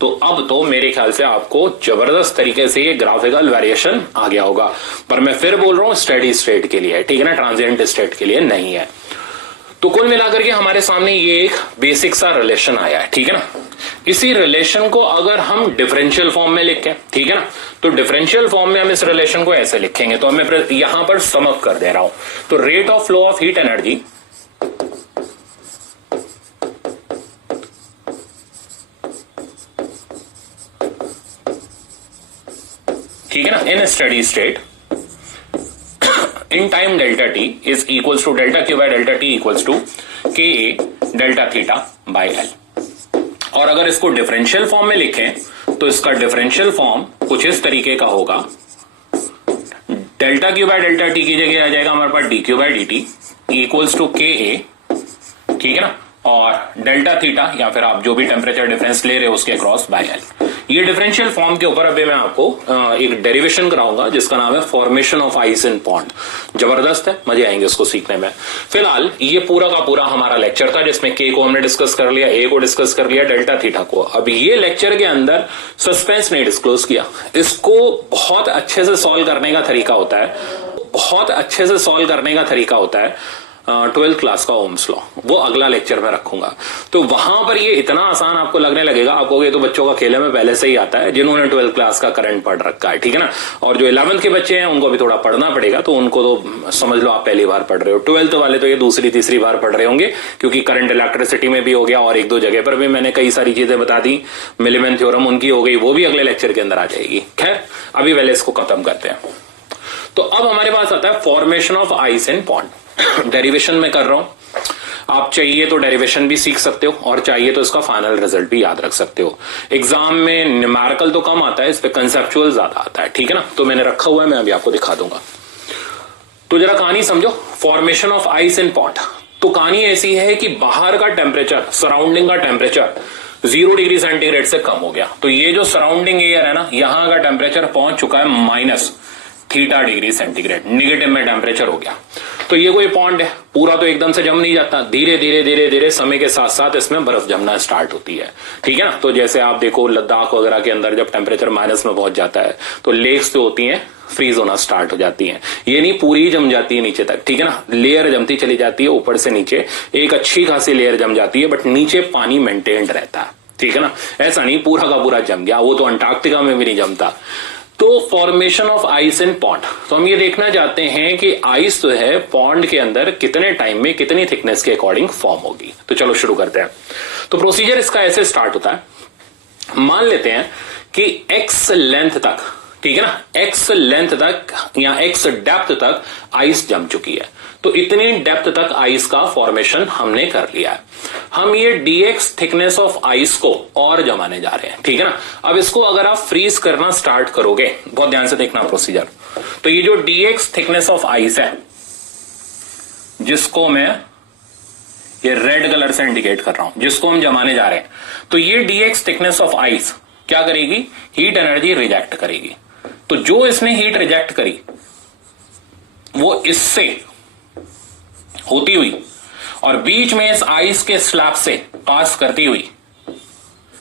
तो अब तो मेरे ख्याल से आपको जबरदस्त तरीके से ये ग्राफिकल वेरिएशन आ गया होगा, पर मैं फिर बोल रहा हूं स्टेडी स्टेट के लिए है, ठीक है ना, ट्रांजिएंट स्टेट के लिए नहीं है। तो कुल मिलाकर के हमारे सामने ये एक बेसिक सा रिलेशन आया है, ठीक है ना। इसी रिलेशन को अगर हम डिफरेंशियल फॉर्म में लिखें, ठीक है ना, तो डिफरेंशियल फॉर्म में हम इस रिलेशन को ऐसे लिखेंगे, तो मैं यहां पर सम अप कर दे रहा हूं। तो rate of flow of heat energy ठीक है ना, in steady state in time delta T is equals to delta Q by delta T equals to K delta theta by L. और अगर इसको डिफरेंशियल फॉर्म में लिखें तो इसका डिफरेंशियल फॉर्म कुछ इस तरीके का होगा, delta Q by delta T की जगह आ जाएगा हमारे पास D Q by D T equals to K A, ठीक है ना, और डेल्टा थीटा या फिर आप जो भी टेम्परेचर डिफरेंस ले रहे हो उसके क्रॉस बाय एल। ये डिफरेंशियल फॉर्म के ऊपर अभी मैं आपको एक डेरिवेशन कराऊंगा जिसका नाम है formation of ice in pond. जबरदस्त है, मजे आएंगे उसको सीखने में। फिलहाल ये पूरा का पूरा हमारा लेक्चर था जिसमें के को हमने डिस्कस कर लिया, ए को डिस्कस कर लिया, डेल्टा थीटा को। अब ये लेक्चर के अंदर सस्पेंस नहीं डिस्क्लोज किया, इसको बहुत अच्छे से सॉल्व करने का तरीका होता है, बहुत अच्छे से सॉल्व करने का तरीका होता है 12th क्लास का ओम्स लॉ, वो अगला लेक्चर में रखूंगा। तो वहां पर ये इतना आसान आपको लगने लगेगा, आपको ये तो बच्चों का खेले में पहले से ही आता है जिन्होंने 12th क्लास का करंट पढ़ रखा है, ठीक है ना। और जो 11th के बच्चे हैं उनको भी थोड़ा पढ़ना पड़ेगा, तो उनको तो समझ लो आप पहली बार पढ़ रहे हो। 12th वाले तो ये दूसरी तीसरी बार पढ़ रहे होंगे, क्योंकि करंट इलेक्ट्रिसिटी में भी हो गया और एक दो जगह पर भी मैंने कई सारी चीजें बता दी। मिलीमेन थ्योरम उनकी हो गई, वो भी अगले लेक्चर के अंदर आ जाएगी। खैर अभी पहले इसको खत्म करते हैं। तो अब हमारे पास आता है formation of ice in pond. Derivation में कर रहा हूं, आप चाहिए तो डेरिवेशन भी सीख सकते हो और चाहिए तो इसका फाइनल रिजल्ट भी याद रख सकते हो। एग्जाम में न्यूमेरिकल तो कम आता है, इस पे कंसेप्चुअल ज्यादा आता है, ठीक है ना। तो मैंने रखा हुआ है, मैं अभी आपको दिखा दूंगा। तो जरा कहानी समझो, formation of ice in pond. तो कहानी ऐसी है कि बाहर का टेम्परेचर, सराउंडिंग का टेम्परेचर 0 डिग्री सेंटीग्रेड से कम हो गया, तो ये जो सराउंडिंग एयर है ना, यहां का टेम्परेचर पहुंच चुका है minus theta degree centigrade, negative में टेम्परेचर हो गया। तो ये कोई पॉन्ड है, पूरा तो एकदम से जम नहीं जाता, धीरे धीरे धीरे धीरे समय के साथ साथ इसमें बर्फ जमना स्टार्ट होती है, ठीक है ना। तो जैसे आप देखो लद्दाख वगैरह के अंदर जब टेम्परेचर माइनस में पहुंच जाता है तो लेक्स जो होती हैं फ्रीज होना स्टार्ट हो जाती हैं। ये नहीं पूरी जम जाती है नीचे तक, ठीक है ना, लेयर जमती चली जाती है, ऊपर से नीचे एक अच्छी खासी लेयर जम जाती है, बट नीचे पानी मेंटेन्ड रहता है, ठीक है ना। ऐसा नहीं पूरा का पूरा जम गया, वो तो अंटार्कटिका में भी नहीं जमता। तो formation of ice in pond, तो हम ये देखना चाहते हैं कि आइस जो है पॉन्ड के अंदर कितने टाइम में कितनी थिकनेस के अकॉर्डिंग फॉर्म होगी। तो चलो शुरू करते हैं। तो प्रोसीजर इसका ऐसे स्टार्ट होता है, मान लेते हैं कि एक्स लेंथ तक, ठीक है ना, एक्स लेंथ तक या एक्स डेप्थ तक आइस जम चुकी है। तो इतनी डेप्थ तक आइस का फॉर्मेशन हमने कर लिया है। हम ये dx थिकनेस ऑफ आइस को और जमाने जा रहे हैं, ठीक है ना। अब इसको अगर आप फ्रीज करना स्टार्ट करोगे, बहुत ध्यान से देखना प्रोसीजर, तो ये जो dx थिकनेस ऑफ आइस है, जिसको मैं ये रेड कलर से इंडिकेट कर रहा हूं, जिसको हम जमाने जा रहे हैं, तो ये dx थिकनेस ऑफ आइस क्या करेगी, हीट एनर्जी रिजेक्ट करेगी। तो जो इसने हीट रिजेक्ट करी वो इससे होती हुई और बीच में इस आइस के स्लैब से पास करती हुई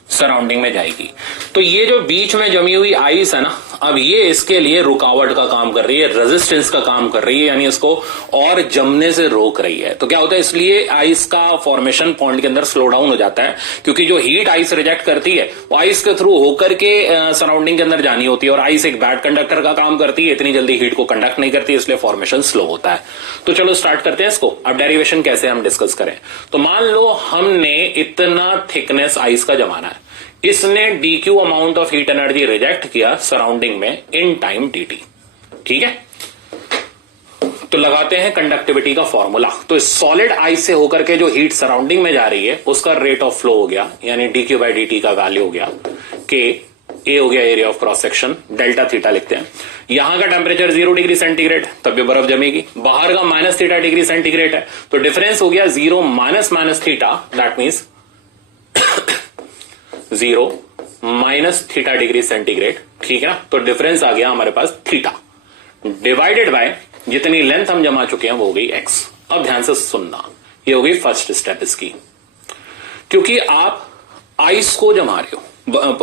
सराउंडिंग में जाएगी। तो ये जो बीच में जमी हुई आइस है ना, अब ये इसके लिए रुकावट का काम कर रही है, रेजिस्टेंस का काम कर रही है, यानी इसको और जमने से रोक रही है। तो क्या होता है, इसलिए आइस का फॉर्मेशन पॉन्ड के अंदर स्लो डाउन हो जाता है, क्योंकि जो हीट आइस रिजेक्ट करती है वो आइस के थ्रू होकर के सराउंडिंग के अंदर जानी होती है, और आइस एक बैड कंडक्टर का काम करती है, इतनी जल्दी हीट को कंडक्ट नहीं करती, इसलिए फॉर्मेशन स्लो होता है। तो चलो स्टार्ट करते हैं इसको। अब डेरिवेशन कैसे हम डिस्कस करें, तो मान लो हमने इतना थिकनेस आइस का जमाना है, इसने dq amount of heat energy reject किया सराउंडिंग में इन टाइम dt, ठीक है, तो लगाते हैं कंडक्टिविटी का फॉर्मूला। तो सॉलिड आइस से होकर के जो हीट सराउंडिंग में जा रही है उसका रेट ऑफ फ्लो हो गया, यानी dq/dt का वैल्यू हो गया के, ए हो गया area of cross section, delta theta लिखते हैं। यहां का टेम्परेचर 0 डिग्री सेंटीग्रेड, तब ये बर्फ जमेगी। बाहर का माइनस थीटा डिग्री सेंटीग्रेड है, तो डिफरेंस हो गया 0 minus theta, that means 0 minus theta degree centigrade, ठीक है ना। तो डिफरेंस आ गया हमारे पास थीटा, डिवाइडेड बाय जितनी लेंथ हम जमा चुके हैं वो हो गई x। अब ध्यान से सुनना, ये हो गई फर्स्ट स्टेप इसकी। क्योंकि आप आइस को जमा रहे हो,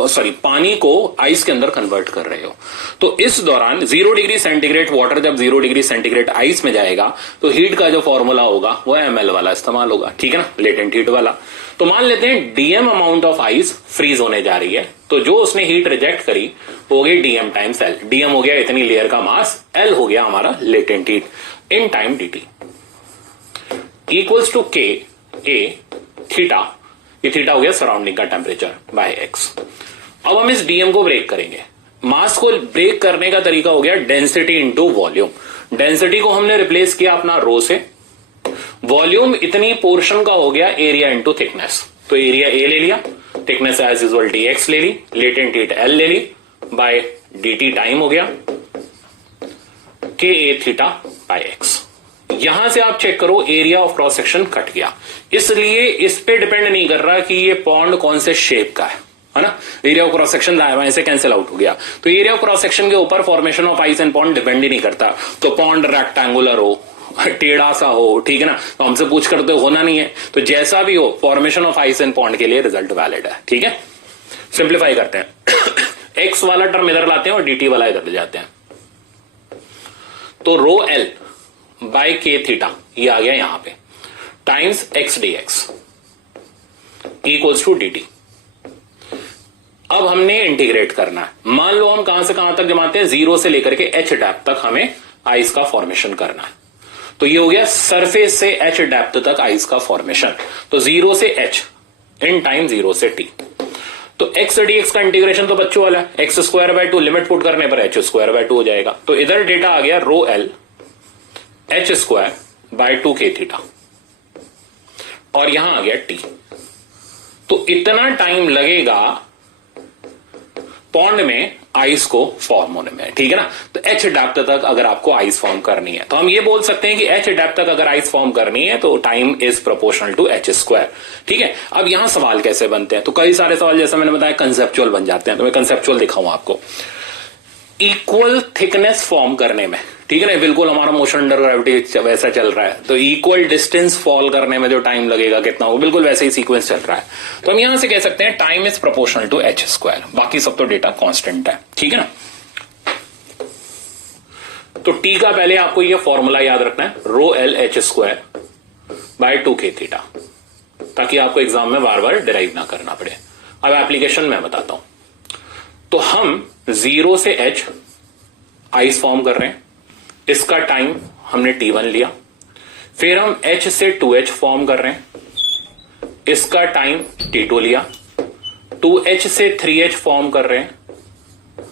सॉरी पानी को आइस के अंदर कन्वर्ट कर रहे हो, तो इस दौरान 0 डिग्री सेंटीग्रेड वाटर जब 0 डिग्री सेंटीग्रेड आइस में जाएगा तो हीट का जो फॉर्मूला होगा वो ml वाला इस्तेमाल होगा, ठीक है ना, लेटेंट हीट वाला। तो मान लेते हैं dm amount of ice freeze होने जा रही है, तो जो उसने हीट रिजेक्ट करी हो गई dm टाइम्स l। dm हो गया इतनी लेयर का मास, l हो गया हमारा latent heat in time dt equals to k a theta, ये थीटा हो गया सराउंडिंग का टेम्परेचर बाय x। अब हम इस dm को ब्रेक करेंगे। मास को ब्रेक करने का तरीका हो गया डेंसिटी इंटू वॉल्यूम। डेंसिटी को हमने रिप्लेस किया अपना रो से, वॉल्यूम इतनी पोर्शन का हो गया एरिया इंटू थिकनेस। तो एरिया a ले लिया, थिकनेस एज यूजुअल dx ले ली, लेटेंट हीट l ले ली, बाय dt टाइम हो गया k a theta by x। यहां से आप चेक करो area of cross section cut गया, इसलिए इस पे डिपेंड नहीं कर रहा कि ये पॉन्ड कौन से शेप का है ना। एरिया ऑफ क्रॉस सेक्शन दाएं से कैंसिल आउट हो गया, तो एरिया ऑफ क्रॉस सेक्शन के ऊपर formation of ice and pond depend ही नहीं करता। तो पॉन्ड रेक्टेंगुलर हो, टेढ़ा सा हो, ठीक है ना, तो हमसे पूछ कर तो होना नहीं है, तो जैसा भी हो formation of ice and pond के लिए रिजल्ट वैलिड है, ठीक है। सिंप्लीफाई करते हैं x वाला टर्म इधर लाते हैं और dt वाला इधर ले जाते हैं, तो rho l by K theta ये आ गया यहां पे, times x dx equals to dt। अब हमने इंटीग्रेट करना है। मान लो हम कहां से कहां तक जमाते हैं, 0 से लेकर के h डेप्थ तक हमें आइस का फॉर्मेशन करना है। तो ये हो गया सरफेस से h डेप्थ तक आइस का फॉर्मेशन, तो 0 से h इन टाइम 0 से t। तो x dx का इंटीग्रेशन तो बच्चों वाला है, x²/2 लिमिट पुट करने पर h²/2 हो जाएगा। तो इधर डेटा आ गया रो l h²/2 k थीटा, और यहां आ गया t। तो इतना टाइम लगेगा पॉन्ड में आइस को फॉर्म होने में, ठीक है ना। तो h डेप्थ तक अगर आपको आइस फॉर्म करनी है तो हम ये बोल सकते हैं कि h डेप्थ तक अगर आइस फॉर्म करनी है तो time is proportional to h², ठीक है। अब यहां सवाल कैसे बनते हैं, तो कई सारे सवाल जैसा मैंने बताया कंसेप्चुअल बन जाते हैं, तो मैं कंसेप्चुअल दिखाऊं आपको। इक्वल थिकनेस फॉर्म करने में, ठीक है ना, बिल्कुल हमारा मोशन अंडर ग्रेविटी वैसा चल रहा है, तो इक्वल डिस्टेंस फॉल करने में जो टाइम लगेगा कितना होगा, बिल्कुल वैसे ही सीक्वेंस चल रहा है। तो हम यहां से कह सकते हैं time is proportional to h², बाकी सब तो डेटा कांस्टेंट है, ठीक है ना। तो t का पहले आपको ये फॉर्मूला याद रखना है, रो l h²/2 k थीटा, ताकि आपको एग्जाम में बार बार डिराइव ना करना पड़े। अब एप्लीकेशन में बताता हूं। तो हम 0 से h आइस फॉर्म कर रहे हैं, इसका टाइम हमने t1 लिया। फिर हम h से 2h फॉर्म कर रहे हैं, इसका टाइम t2 लिया। 2h से 3h फॉर्म कर रहे हैं,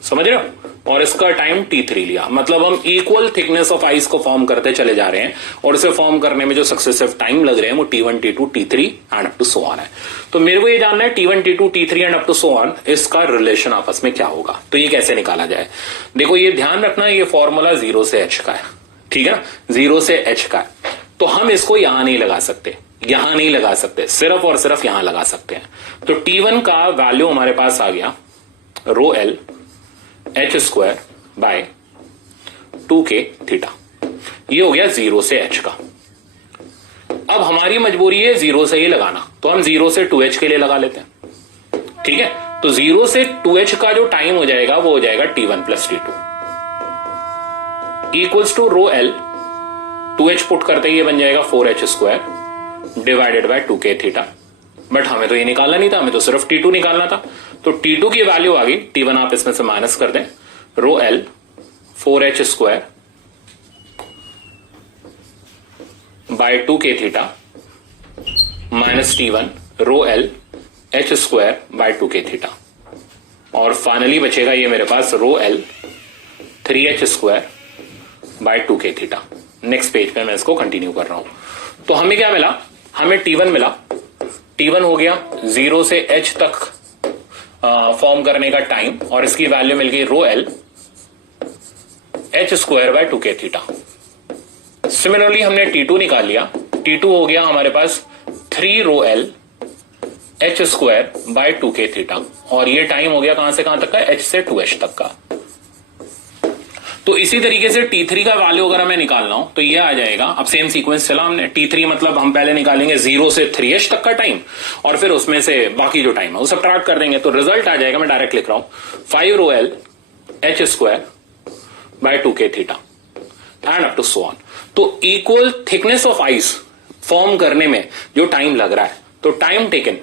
समझ रहे हो, और इसका टाइम t3 लिया। मतलब हम इक्वल थिकनेस ऑफ आइस को फॉर्म करते चले जा रहे हैं, और इसे फॉर्म करने में जो सक्सेसिव टाइम लग रहे हैं वो t1 t2 t3 and up to so on है। तो मेरे को ये जानना है t1 t2 t3 and up to so on, इसका रिलेशन आपस में क्या होगा। तो ये कैसे निकाला जाए, देखो ये ध्यान रखना, ये फॉर्मूला 0 से h का है, ठीक है ना, 0 से h का है। तो हम इसको यहां नहीं लगा सकते, यहां नहीं लगा सकते, सिर्फ और सिर्फ यहां लगा सकते हैं। तो t1 का वैल्यू हमारे पास आ गया रो l h²/2 k थीटा, ये हो गया 0 से h का। अब हमारी मजबूरी है 0 से ही लगाना, तो हम 0 से 2h के लिए लगा लेते हैं, ठीक है। तो 0 से 2h का जो टाइम हो जाएगा वो हो जाएगा t1 + t2 equals to rho l 2h put करते ही ये बन जाएगा 4h²/2 k थीटा। बट हमें तो ये निकालना नहीं था, हमें तो सिर्फ t2 निकालना था। तो t2 की वैल्यू आ गई, t1 आप इसमें से माइनस कर दें, rho l 4h²/2 k theta minus t1 rho l h²/2 k theta, और फाइनली बचेगा ये मेरे पास rho l 3h² by 2k theta. Next page पे मैं इसको कंटिन्यू कर रहा हूं। तो हमें क्या मिला, हमें T1 मिला। T1 हो गया 0 से h तक फॉर्म करने का टाइम, और इसकी वैल्यू मिल गई rho L h² by 2k theta. Similarly हमने T2 निकाल लिया। T2 हो गया हमारे पास 3 rho L h² by 2k theta, और ये टाइम हो गया कहां से कहां तक का, h से 2h तक का। तो इसी तरीके से T3 का वैल्यू अगर हमें निकालना हो तो ये आ जाएगा। अब सेम सीक्वेंस चला हमने। T3 मतलब हम पहले निकालेंगे 0 से 3h तक का टाइम, और फिर उसमें से बाकी जो टाइम है वो सबट्रैक्ट कर देंगे। तो रिजल्ट आ जाएगा, मैं डायरेक्ट लिख रहा हूं 5 rho L h² by 2k theta and up to so on. तो equal thickness of ice form करने में जो टाइम लग रहा है, तो टाइम टेकन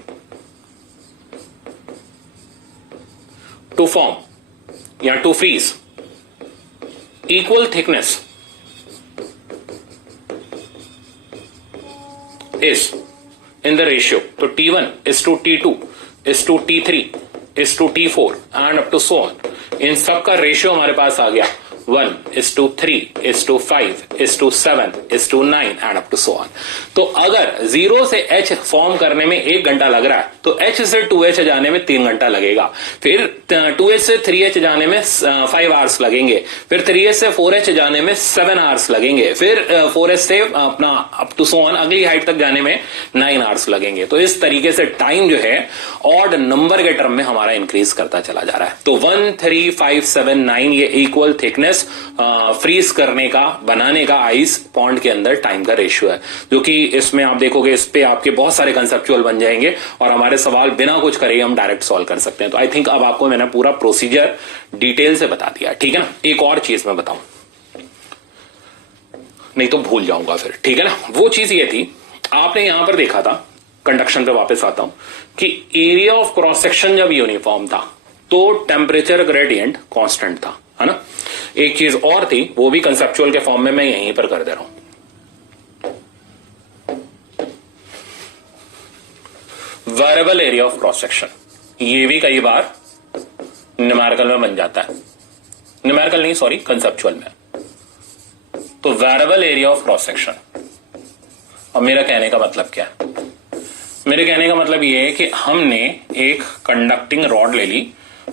टू फॉर्म या to freeze equal thickness is in the ratio, तो T1 is to T2 is to T3 is to T4 and up to so on। इन सब का रेशियो हमारे पास आ गया 1:3 5:7 9 and up to so on. तो अगर 0 से h फॉर्म करने में 1 घंटा लग रहा है, तो h से 2h जाने में 3 घंटा लगेगा। फिर 2h से 3h जाने में 5 आवर्स लगेंगे। फिर 3h से 4h जाने में 7 आवर्स लगेंगे। फिर 4h से अपना अप टू सो ऑन अगली हाइट तक जाने में 9 आवर्स लगेंगे। तो इस तरीके से टाइम जो है ऑड नंबर के टर्म में हमारा इंक्रीज करता चला जा रहा है। तो 1, 3, 5, 7, 9 ये इक्वल थिकनेस फ्रीज करने का, बनाने का आइस पॉन्ड के अंदर टाइम का रेशियो है, जो कि इसमें आप देखोगे इस पे आपके बहुत सारे कंसेप्चुअल बन जाएंगे और हमारे सवाल बिना कुछ करे हम डायरेक्ट सॉल्व कर सकते हैं। तो आई थिंक अब आपको मैंने पूरा प्रोसीजर डिटेल से बता दिया, ठीक है ना। एक और चीज मैं बताऊं, नहीं तो भूल जाऊंगा फिर, ठीक है ना। वो चीज ये थी, आपने यहां पर देखा था, कंडक्शन पे वापस आता हूं, कि एरिया ऑफ क्रॉस सेक्शन जब यूनिफॉर्म था तो टेम्परेचर ग्रेडियंट कांस्टेंट था, है ना। एक चीज और थी, वो भी कंसेप्चुअल के फॉर्म में मैं यहीं पर कर दे रहा हूं। Variable area of cross section, ये भी कई बार न्यूमेरिकल में बन जाता है, न्यूमेरिकल नहीं सॉरी कंसेप्चुअल में। तो variable area of cross section, अब मेरा कहने का मतलब क्या है, मेरे कहने का मतलब ये है कि हमने एक कंडक्टिंग रॉड ले ली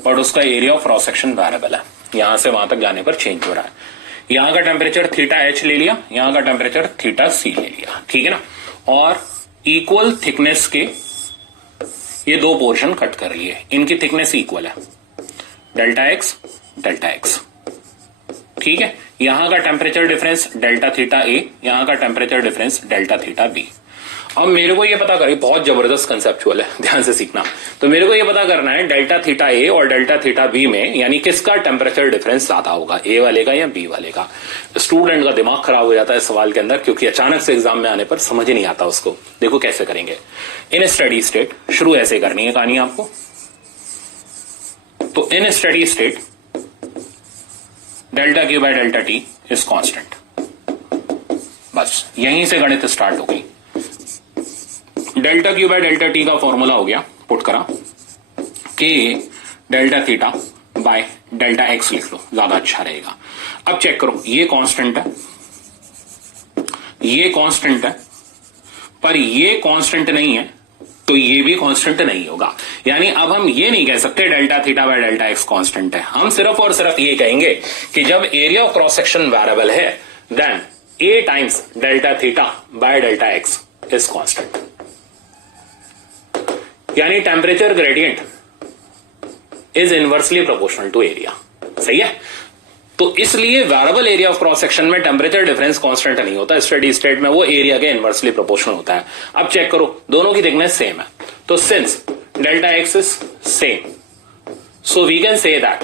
और उसका area of cross section variable है, यहां से वहां तक जाने पर चेंज हो रहा है। यहां का टेम्परेचर थीटा एच ले लिया, यहां का टेम्परेचर थीटा सी ले लिया, ठीक है ना। और इक्वल थिकनेस के ये दो पोर्शन कट कर लिए, इनकी थिकनेस इक्वल है, डेल्टा एक्स, ठीक है। यहां का temperature difference delta theta A, यहां का temperature difference delta theta B. अब मेरे को ये पता करें, बहुत जबरदस्त कंसेप्चुअल है, ध्यान से सीखना। तो मेरे को ये पता करना है डेल्टा थीटा ए और डेल्टा थीटा बी में यानी किसका टेम्परेचर डिफरेंस ज्यादा होगा, ए वाले का या बी वाले का। स्टूडेंट का दिमाग खराब हो जाता है इस सवाल के अंदर, क्योंकि अचानक से एग्जाम में आने पर समझ ही नहीं आता उसको। देखो कैसे करेंगे, इन स्टडी स्टेट शुरू ऐसे करनी है कहानी आपको। तो in steady state delta Q by delta T is constant, बस यहीं से गणित स्टार्ट हो गई। Delta Q by delta T का फॉर्मूला हो गया, पुट करा के delta theta by delta X लिख लो, ज्यादा अच्छा रहेगा। अब चेक करो, ये कांस्टेंट है, ये कांस्टेंट है, पर ये कांस्टेंट नहीं है, तो ये भी कांस्टेंट नहीं होगा। यानी अब हम ये नहीं कह सकते delta theta by delta x constant है, हम सिर्फ और सिर्फ ये कहेंगे कि जब area of cross section variable है then a times delta theta by delta x is constant. यानी temperature gradient is inversely proportional to area, सही है। तो इसलिए variable area of cross section में टेम्परेचर डिफरेंस कांस्टेंट नहीं होता, स्टेडी स्टेट में वो एरिया के इनवर्सली प्रोपोर्शनल होता है। अब चेक करो, दोनों की थिकनेस सेम है, तो since delta x is same so we can say that,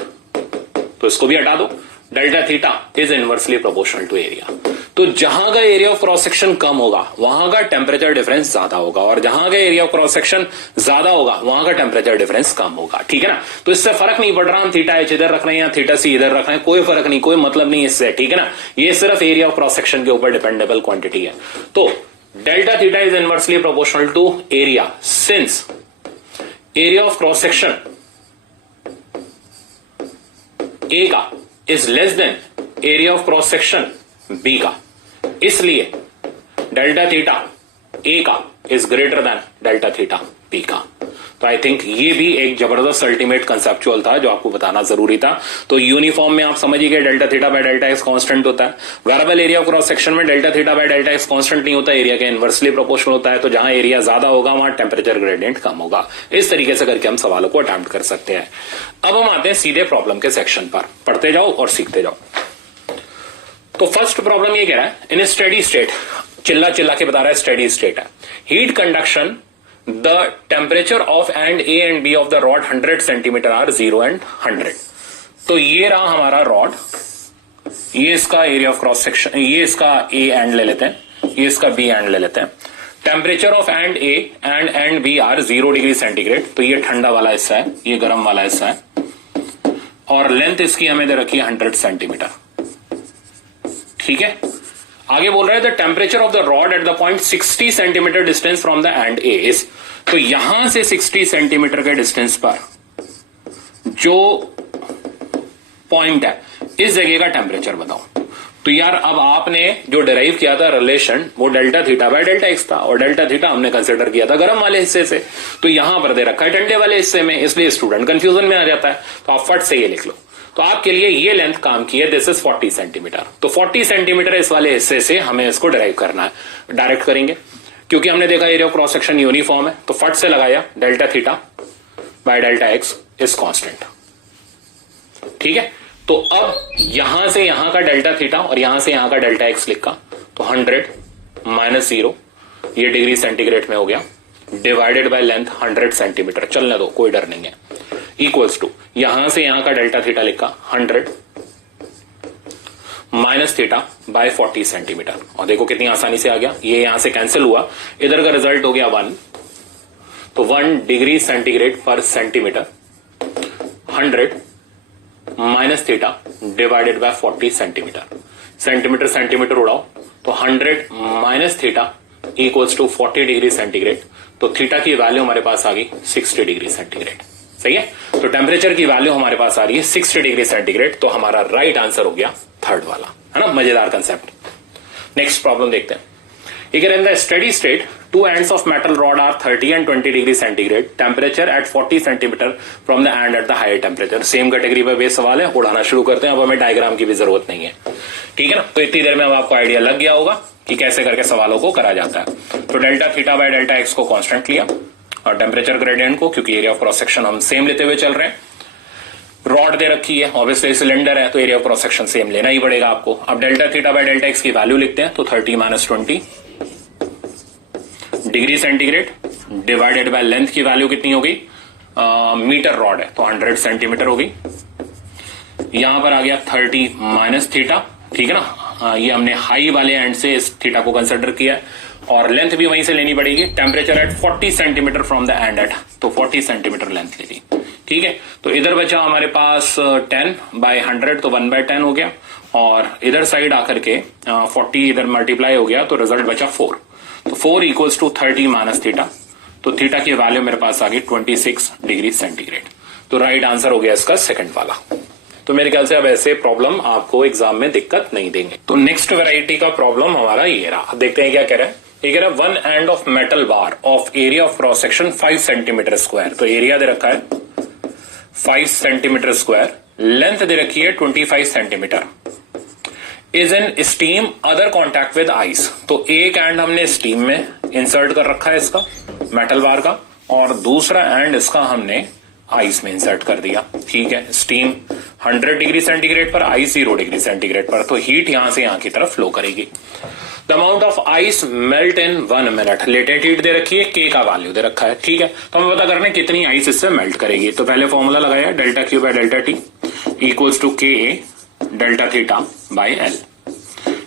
तो इसको भी हटा दो, delta theta is inversely proportional to area. तो जहां का एरिया ऑफ क्रॉस सेक्शन कम होगा वहां का टेम्परेचर डिफरेंस ज्यादा होगा, और जहां का एरिया ऑफ क्रॉस सेक्शन ज्यादा होगा वहां का टेम्परेचर डिफरेंस कम होगा, ठीक है ना। तो इससे फर्क नहीं पड़ रहा हम थीटा एच इधर रख रहे हैं या थीटा सी इधर रख रहे हैं, कोई फर्क नहीं, कोई मतलब नहीं इससे, ठीक है ना। ये सिर्फ एरिया ऑफ क्रॉस सेक्शन के ऊपर डिपेंडेबल क्वांटिटी है। तो delta theta is inversely proportional to area since area of cross section A का is less than area of cross section B का, इसलिए डेल्टा थीटा ए का is greater than delta theta B का। तो I think ये भी एक जबरदस्त अल्टीमेट कंसेप्चुअल था जो आपको बताना जरूरी था। तो यूनिफॉर्म में आप समझिए कि delta theta by delta x constant होता है। Variable area of cross section में delta theta by delta x constant नहीं होता, एरिया के इनवर्सली प्रोपोर्शनल होता है। तो जहां एरिया ज्यादा होगा वहां टेम्परेचर ग्रेडियंट कम होगा। इस तरीके से करके हम सवालों को अटेम्प्ट कर सकते हैं। अब हम आते हैं सीधे प्रॉब्लम के सेक्शन पर, पढ़ते जाओ और सीखते जाओ। तो फर्स्ट प्रॉब्लम ये कह रहा है, इन स्टेडी स्टेट, चिल्ला चिल्ला के बता रहा है स्टेडी स्टेट है, heat conduction the temperature of end A and B of the rod 100 centimetre are 0 and 100। तो ये रहा हमारा रॉड, ये इसका एरिया ऑफ क्रॉस सेक्शन, ये इसका ए एंड ले लेते हैं, ये इसका बी एंड ले लेते हैं। Temperature of end A and end B are 0 degree centigrade. तो ये ठंडा वाला हिस्सा है, ये गर्म वाला हिस्सा है, और लेंथ इसकी हमें दे रखी है 100 सेंटीमीटर। ठीक है, आगे बोल रहा है the temperature of the rod at the point 60 centimetre distance from the and A is. तो यहां से 60 सेंटीमीटर के डिस्टेंस पर जो पॉइंट है, इस जगह का टेम्परेचर बताओ। तो यार अब आपने जो डिराइव किया था रिलेशन, वो delta theta by delta x था, और डेल्टा थीटा हमने कंसिडर किया था गर्म वाले हिस्से से। तो यहां पर दे रखा है ठंडे वाले हिस्से में, इसलिए स्टूडेंट कंफ्यूजन में आ जाता है। तो आप फट से ये लिख लो। तो आपके लिए ये लेंथ काम की है, दिस इज 40 सेंटीमीटर। तो 40 सेंटीमीटर इस वाले हिस्से से हमें इसको डिराइव करना है। डायरेक्ट करेंगे क्योंकि हमने देखा area of cross section uniform है। तो फट से लगाया delta theta by delta x is constant. ठीक है, तो अब यहां से यहां का डेल्टा थीटा और यहां से यहां का डेल्टा एक्स लिखा, तो 100 माइनस 0, ये डिग्री सेंटीग्रेड में हो गया, डिवाइडेड बाय लेंथ 100 सेंटीमीटर, चलने दो कोई डर नहीं है, इक्वल्स टू यहां से यहां का डेल्टा थीटा लिखा 100 माइनस थीटा बाय 40 सेंटीमीटर। और देखो कितनी आसानी से आ गया, ये यहां से कैंसिल हुआ, इधर का रिजल्ट हो गया 1। तो 1 डिग्री सेंटीग्रेड पर centimetre, 100 minus theta divided by 40 centimetre. Centimetre centimetre उड़ाओ, तो 100 minus theta equals to 40 degree centigrade. तो थीटा की वैल्यू हमारे पास आ गई 60 डिग्री सेंटीग्रेड। सही है, तो टेम्परेचर की वैल्यू हमारे पास आ रही है 60 डिग्री सेंटीग्रेड। तो हमारा राइट आंसर हो गया थर्ड वाला, है ना। मजेदार कंसेप्ट। नेक्स्ट प्रॉब्लम देखते हैं। In the steady state, two ends of metal rod are 30 and 20 degree centigrade, temperature at 40 centimetre from the end at the higher temperature. Same category पर base सवाल है, उड़ाना शुरू करते हैं। अब हमें डायग्राम की भी जरूरत नहीं है, ठीक है ना। तो इतनी देर में अब आपको आइडिया लग गया होगा कि कैसे करके सवालों को करा जाता है। तो delta theta by delta x को कांस्टेंट लिया, और टेम्परेचर ग्रेडियंट को, क्योंकि एरिया ऑफ क्रॉस सेक्शन हम सेम लेते हुए चल रहे हैं। रॉड दे रखी है, ऑब्वियसली सिलेंडर है, तो area of cross section same लेना ही पड़ेगा आपको। अब delta theta by delta x की वैल्यू लिखते हैं, तो 30 minus 20 degree centigrade divided by length की वैल्यू कितनी होगी, मीटर रॉड है तो 100 सेंटीमीटर होगी। यहां पर आ गया 30 माइनस थीटा, ठीक है ना। ये हमने हाई वाले एंड से इस थीटा को कंसिडर किया, और लेंथ भी वहीं से लेनी पड़ेगी। Temperature at 40 centimetre from the end at, तो 40 सेंटीमीटर लेंथ ले ली, ठीक है। तो इधर बचा हमारे पास 10 बाय 100, तो 1/10 हो गया, और इधर साइड आकर के 40 इधर मल्टीप्लाई हो गया, तो रिजल्ट बचा 4। तो 4 इक्वल्स टू 30 माइनस थीटा, तो थीटा की वैल्यू मेरे पास आ गई 26 डिग्री सेंटीग्रेड। तो राइट आंसर हो गया इसका सेकंड वाला। तो मेरे ख्याल से अब ऐसे प्रॉब्लम आपको एग्जाम में दिक्कत नहीं देंगे। तो नेक्स्ट वैरायटी का प्रॉब्लम हमारा ये रहा। देखते हैं क्या कह रहा है। ये कह रहा है one end of metal bar of area of cross section 5 centimetre square. तो एरिया दे रखा है 5 सेंटीमीटर स्क्वायर, लेंथ दे रखी है 25 centimetre, is an steam other contact with ice. तो एक एंड हमने स्टीम में इंसर्ट कर रखा है इसका मेटल बार का, और दूसरा एंड इसका हमने आइस में इंसर्ट कर दिया, ठीक है। स्टीम 100 डिग्री सेंटीग्रेड पर, आइस 0 डिग्री सेंटीग्रेड पर, तो हीट यहां से यहां की तरफ फ्लो करेगी। The amount of ice melt in 1 minute, latent heat दे रखी है, के का वैल्यू दे रखा है, ठीक है। तो हमें पता करना है कितनी आइस इससे मेल्ट करेगी। तो पहले फॉर्मूला लगाया, delta Q by delta T equals to K delta theta by L,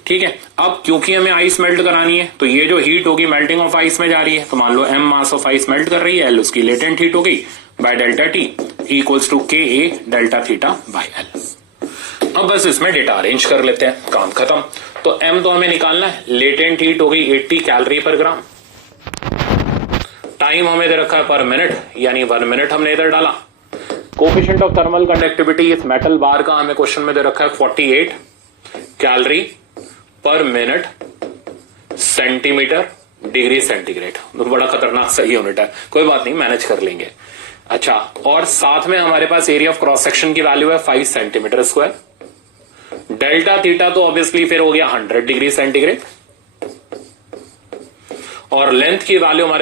ठीक है। अब क्योंकि हमें आइस मेल्ट करानी है, तो ये जो हीट होगी मेल्टिंग ऑफ आइस में जा रही है, तो मान लो M mass of ice melt कर रही है, एल उसकी लेटेंट हीट होगी, by delta T equals to K A delta theta by L. अब बस इसमें डेटा अरेंज कर लेते हैं, काम खत्म। तो एम तो हमें निकालना है, लेटेंट हीट हो गई 80 कैलोरी पर ग्राम, टाइम हमें दे रखा है पर मिनट, यानी 1 मिनट हमने इधर डाला। कोफिशिएंट ऑफ थर्मल कंडक्टिविटी इस मेटल बार का हमें क्वेश्चन में दे रखा है 48 कैलोरी पर मिनट सेंटीमीटर डिग्री सेंटीग्रेड। तो बड़ा खतरनाक सही यूनिट है, कोई बात नहीं, मैनेज कर लेंगे। अच्छा, और साथ में हमारे पास एरिया ऑफ क्रॉस सेक्शन की वैल्यू है 5 सेंटीमीटर स्क्वायर। डेल्टा थीटा तो ऑब्वियसली फिर हो गया 100 डिग्री सेंटीग्रेड, और लेंथ की वैल्यू हमारे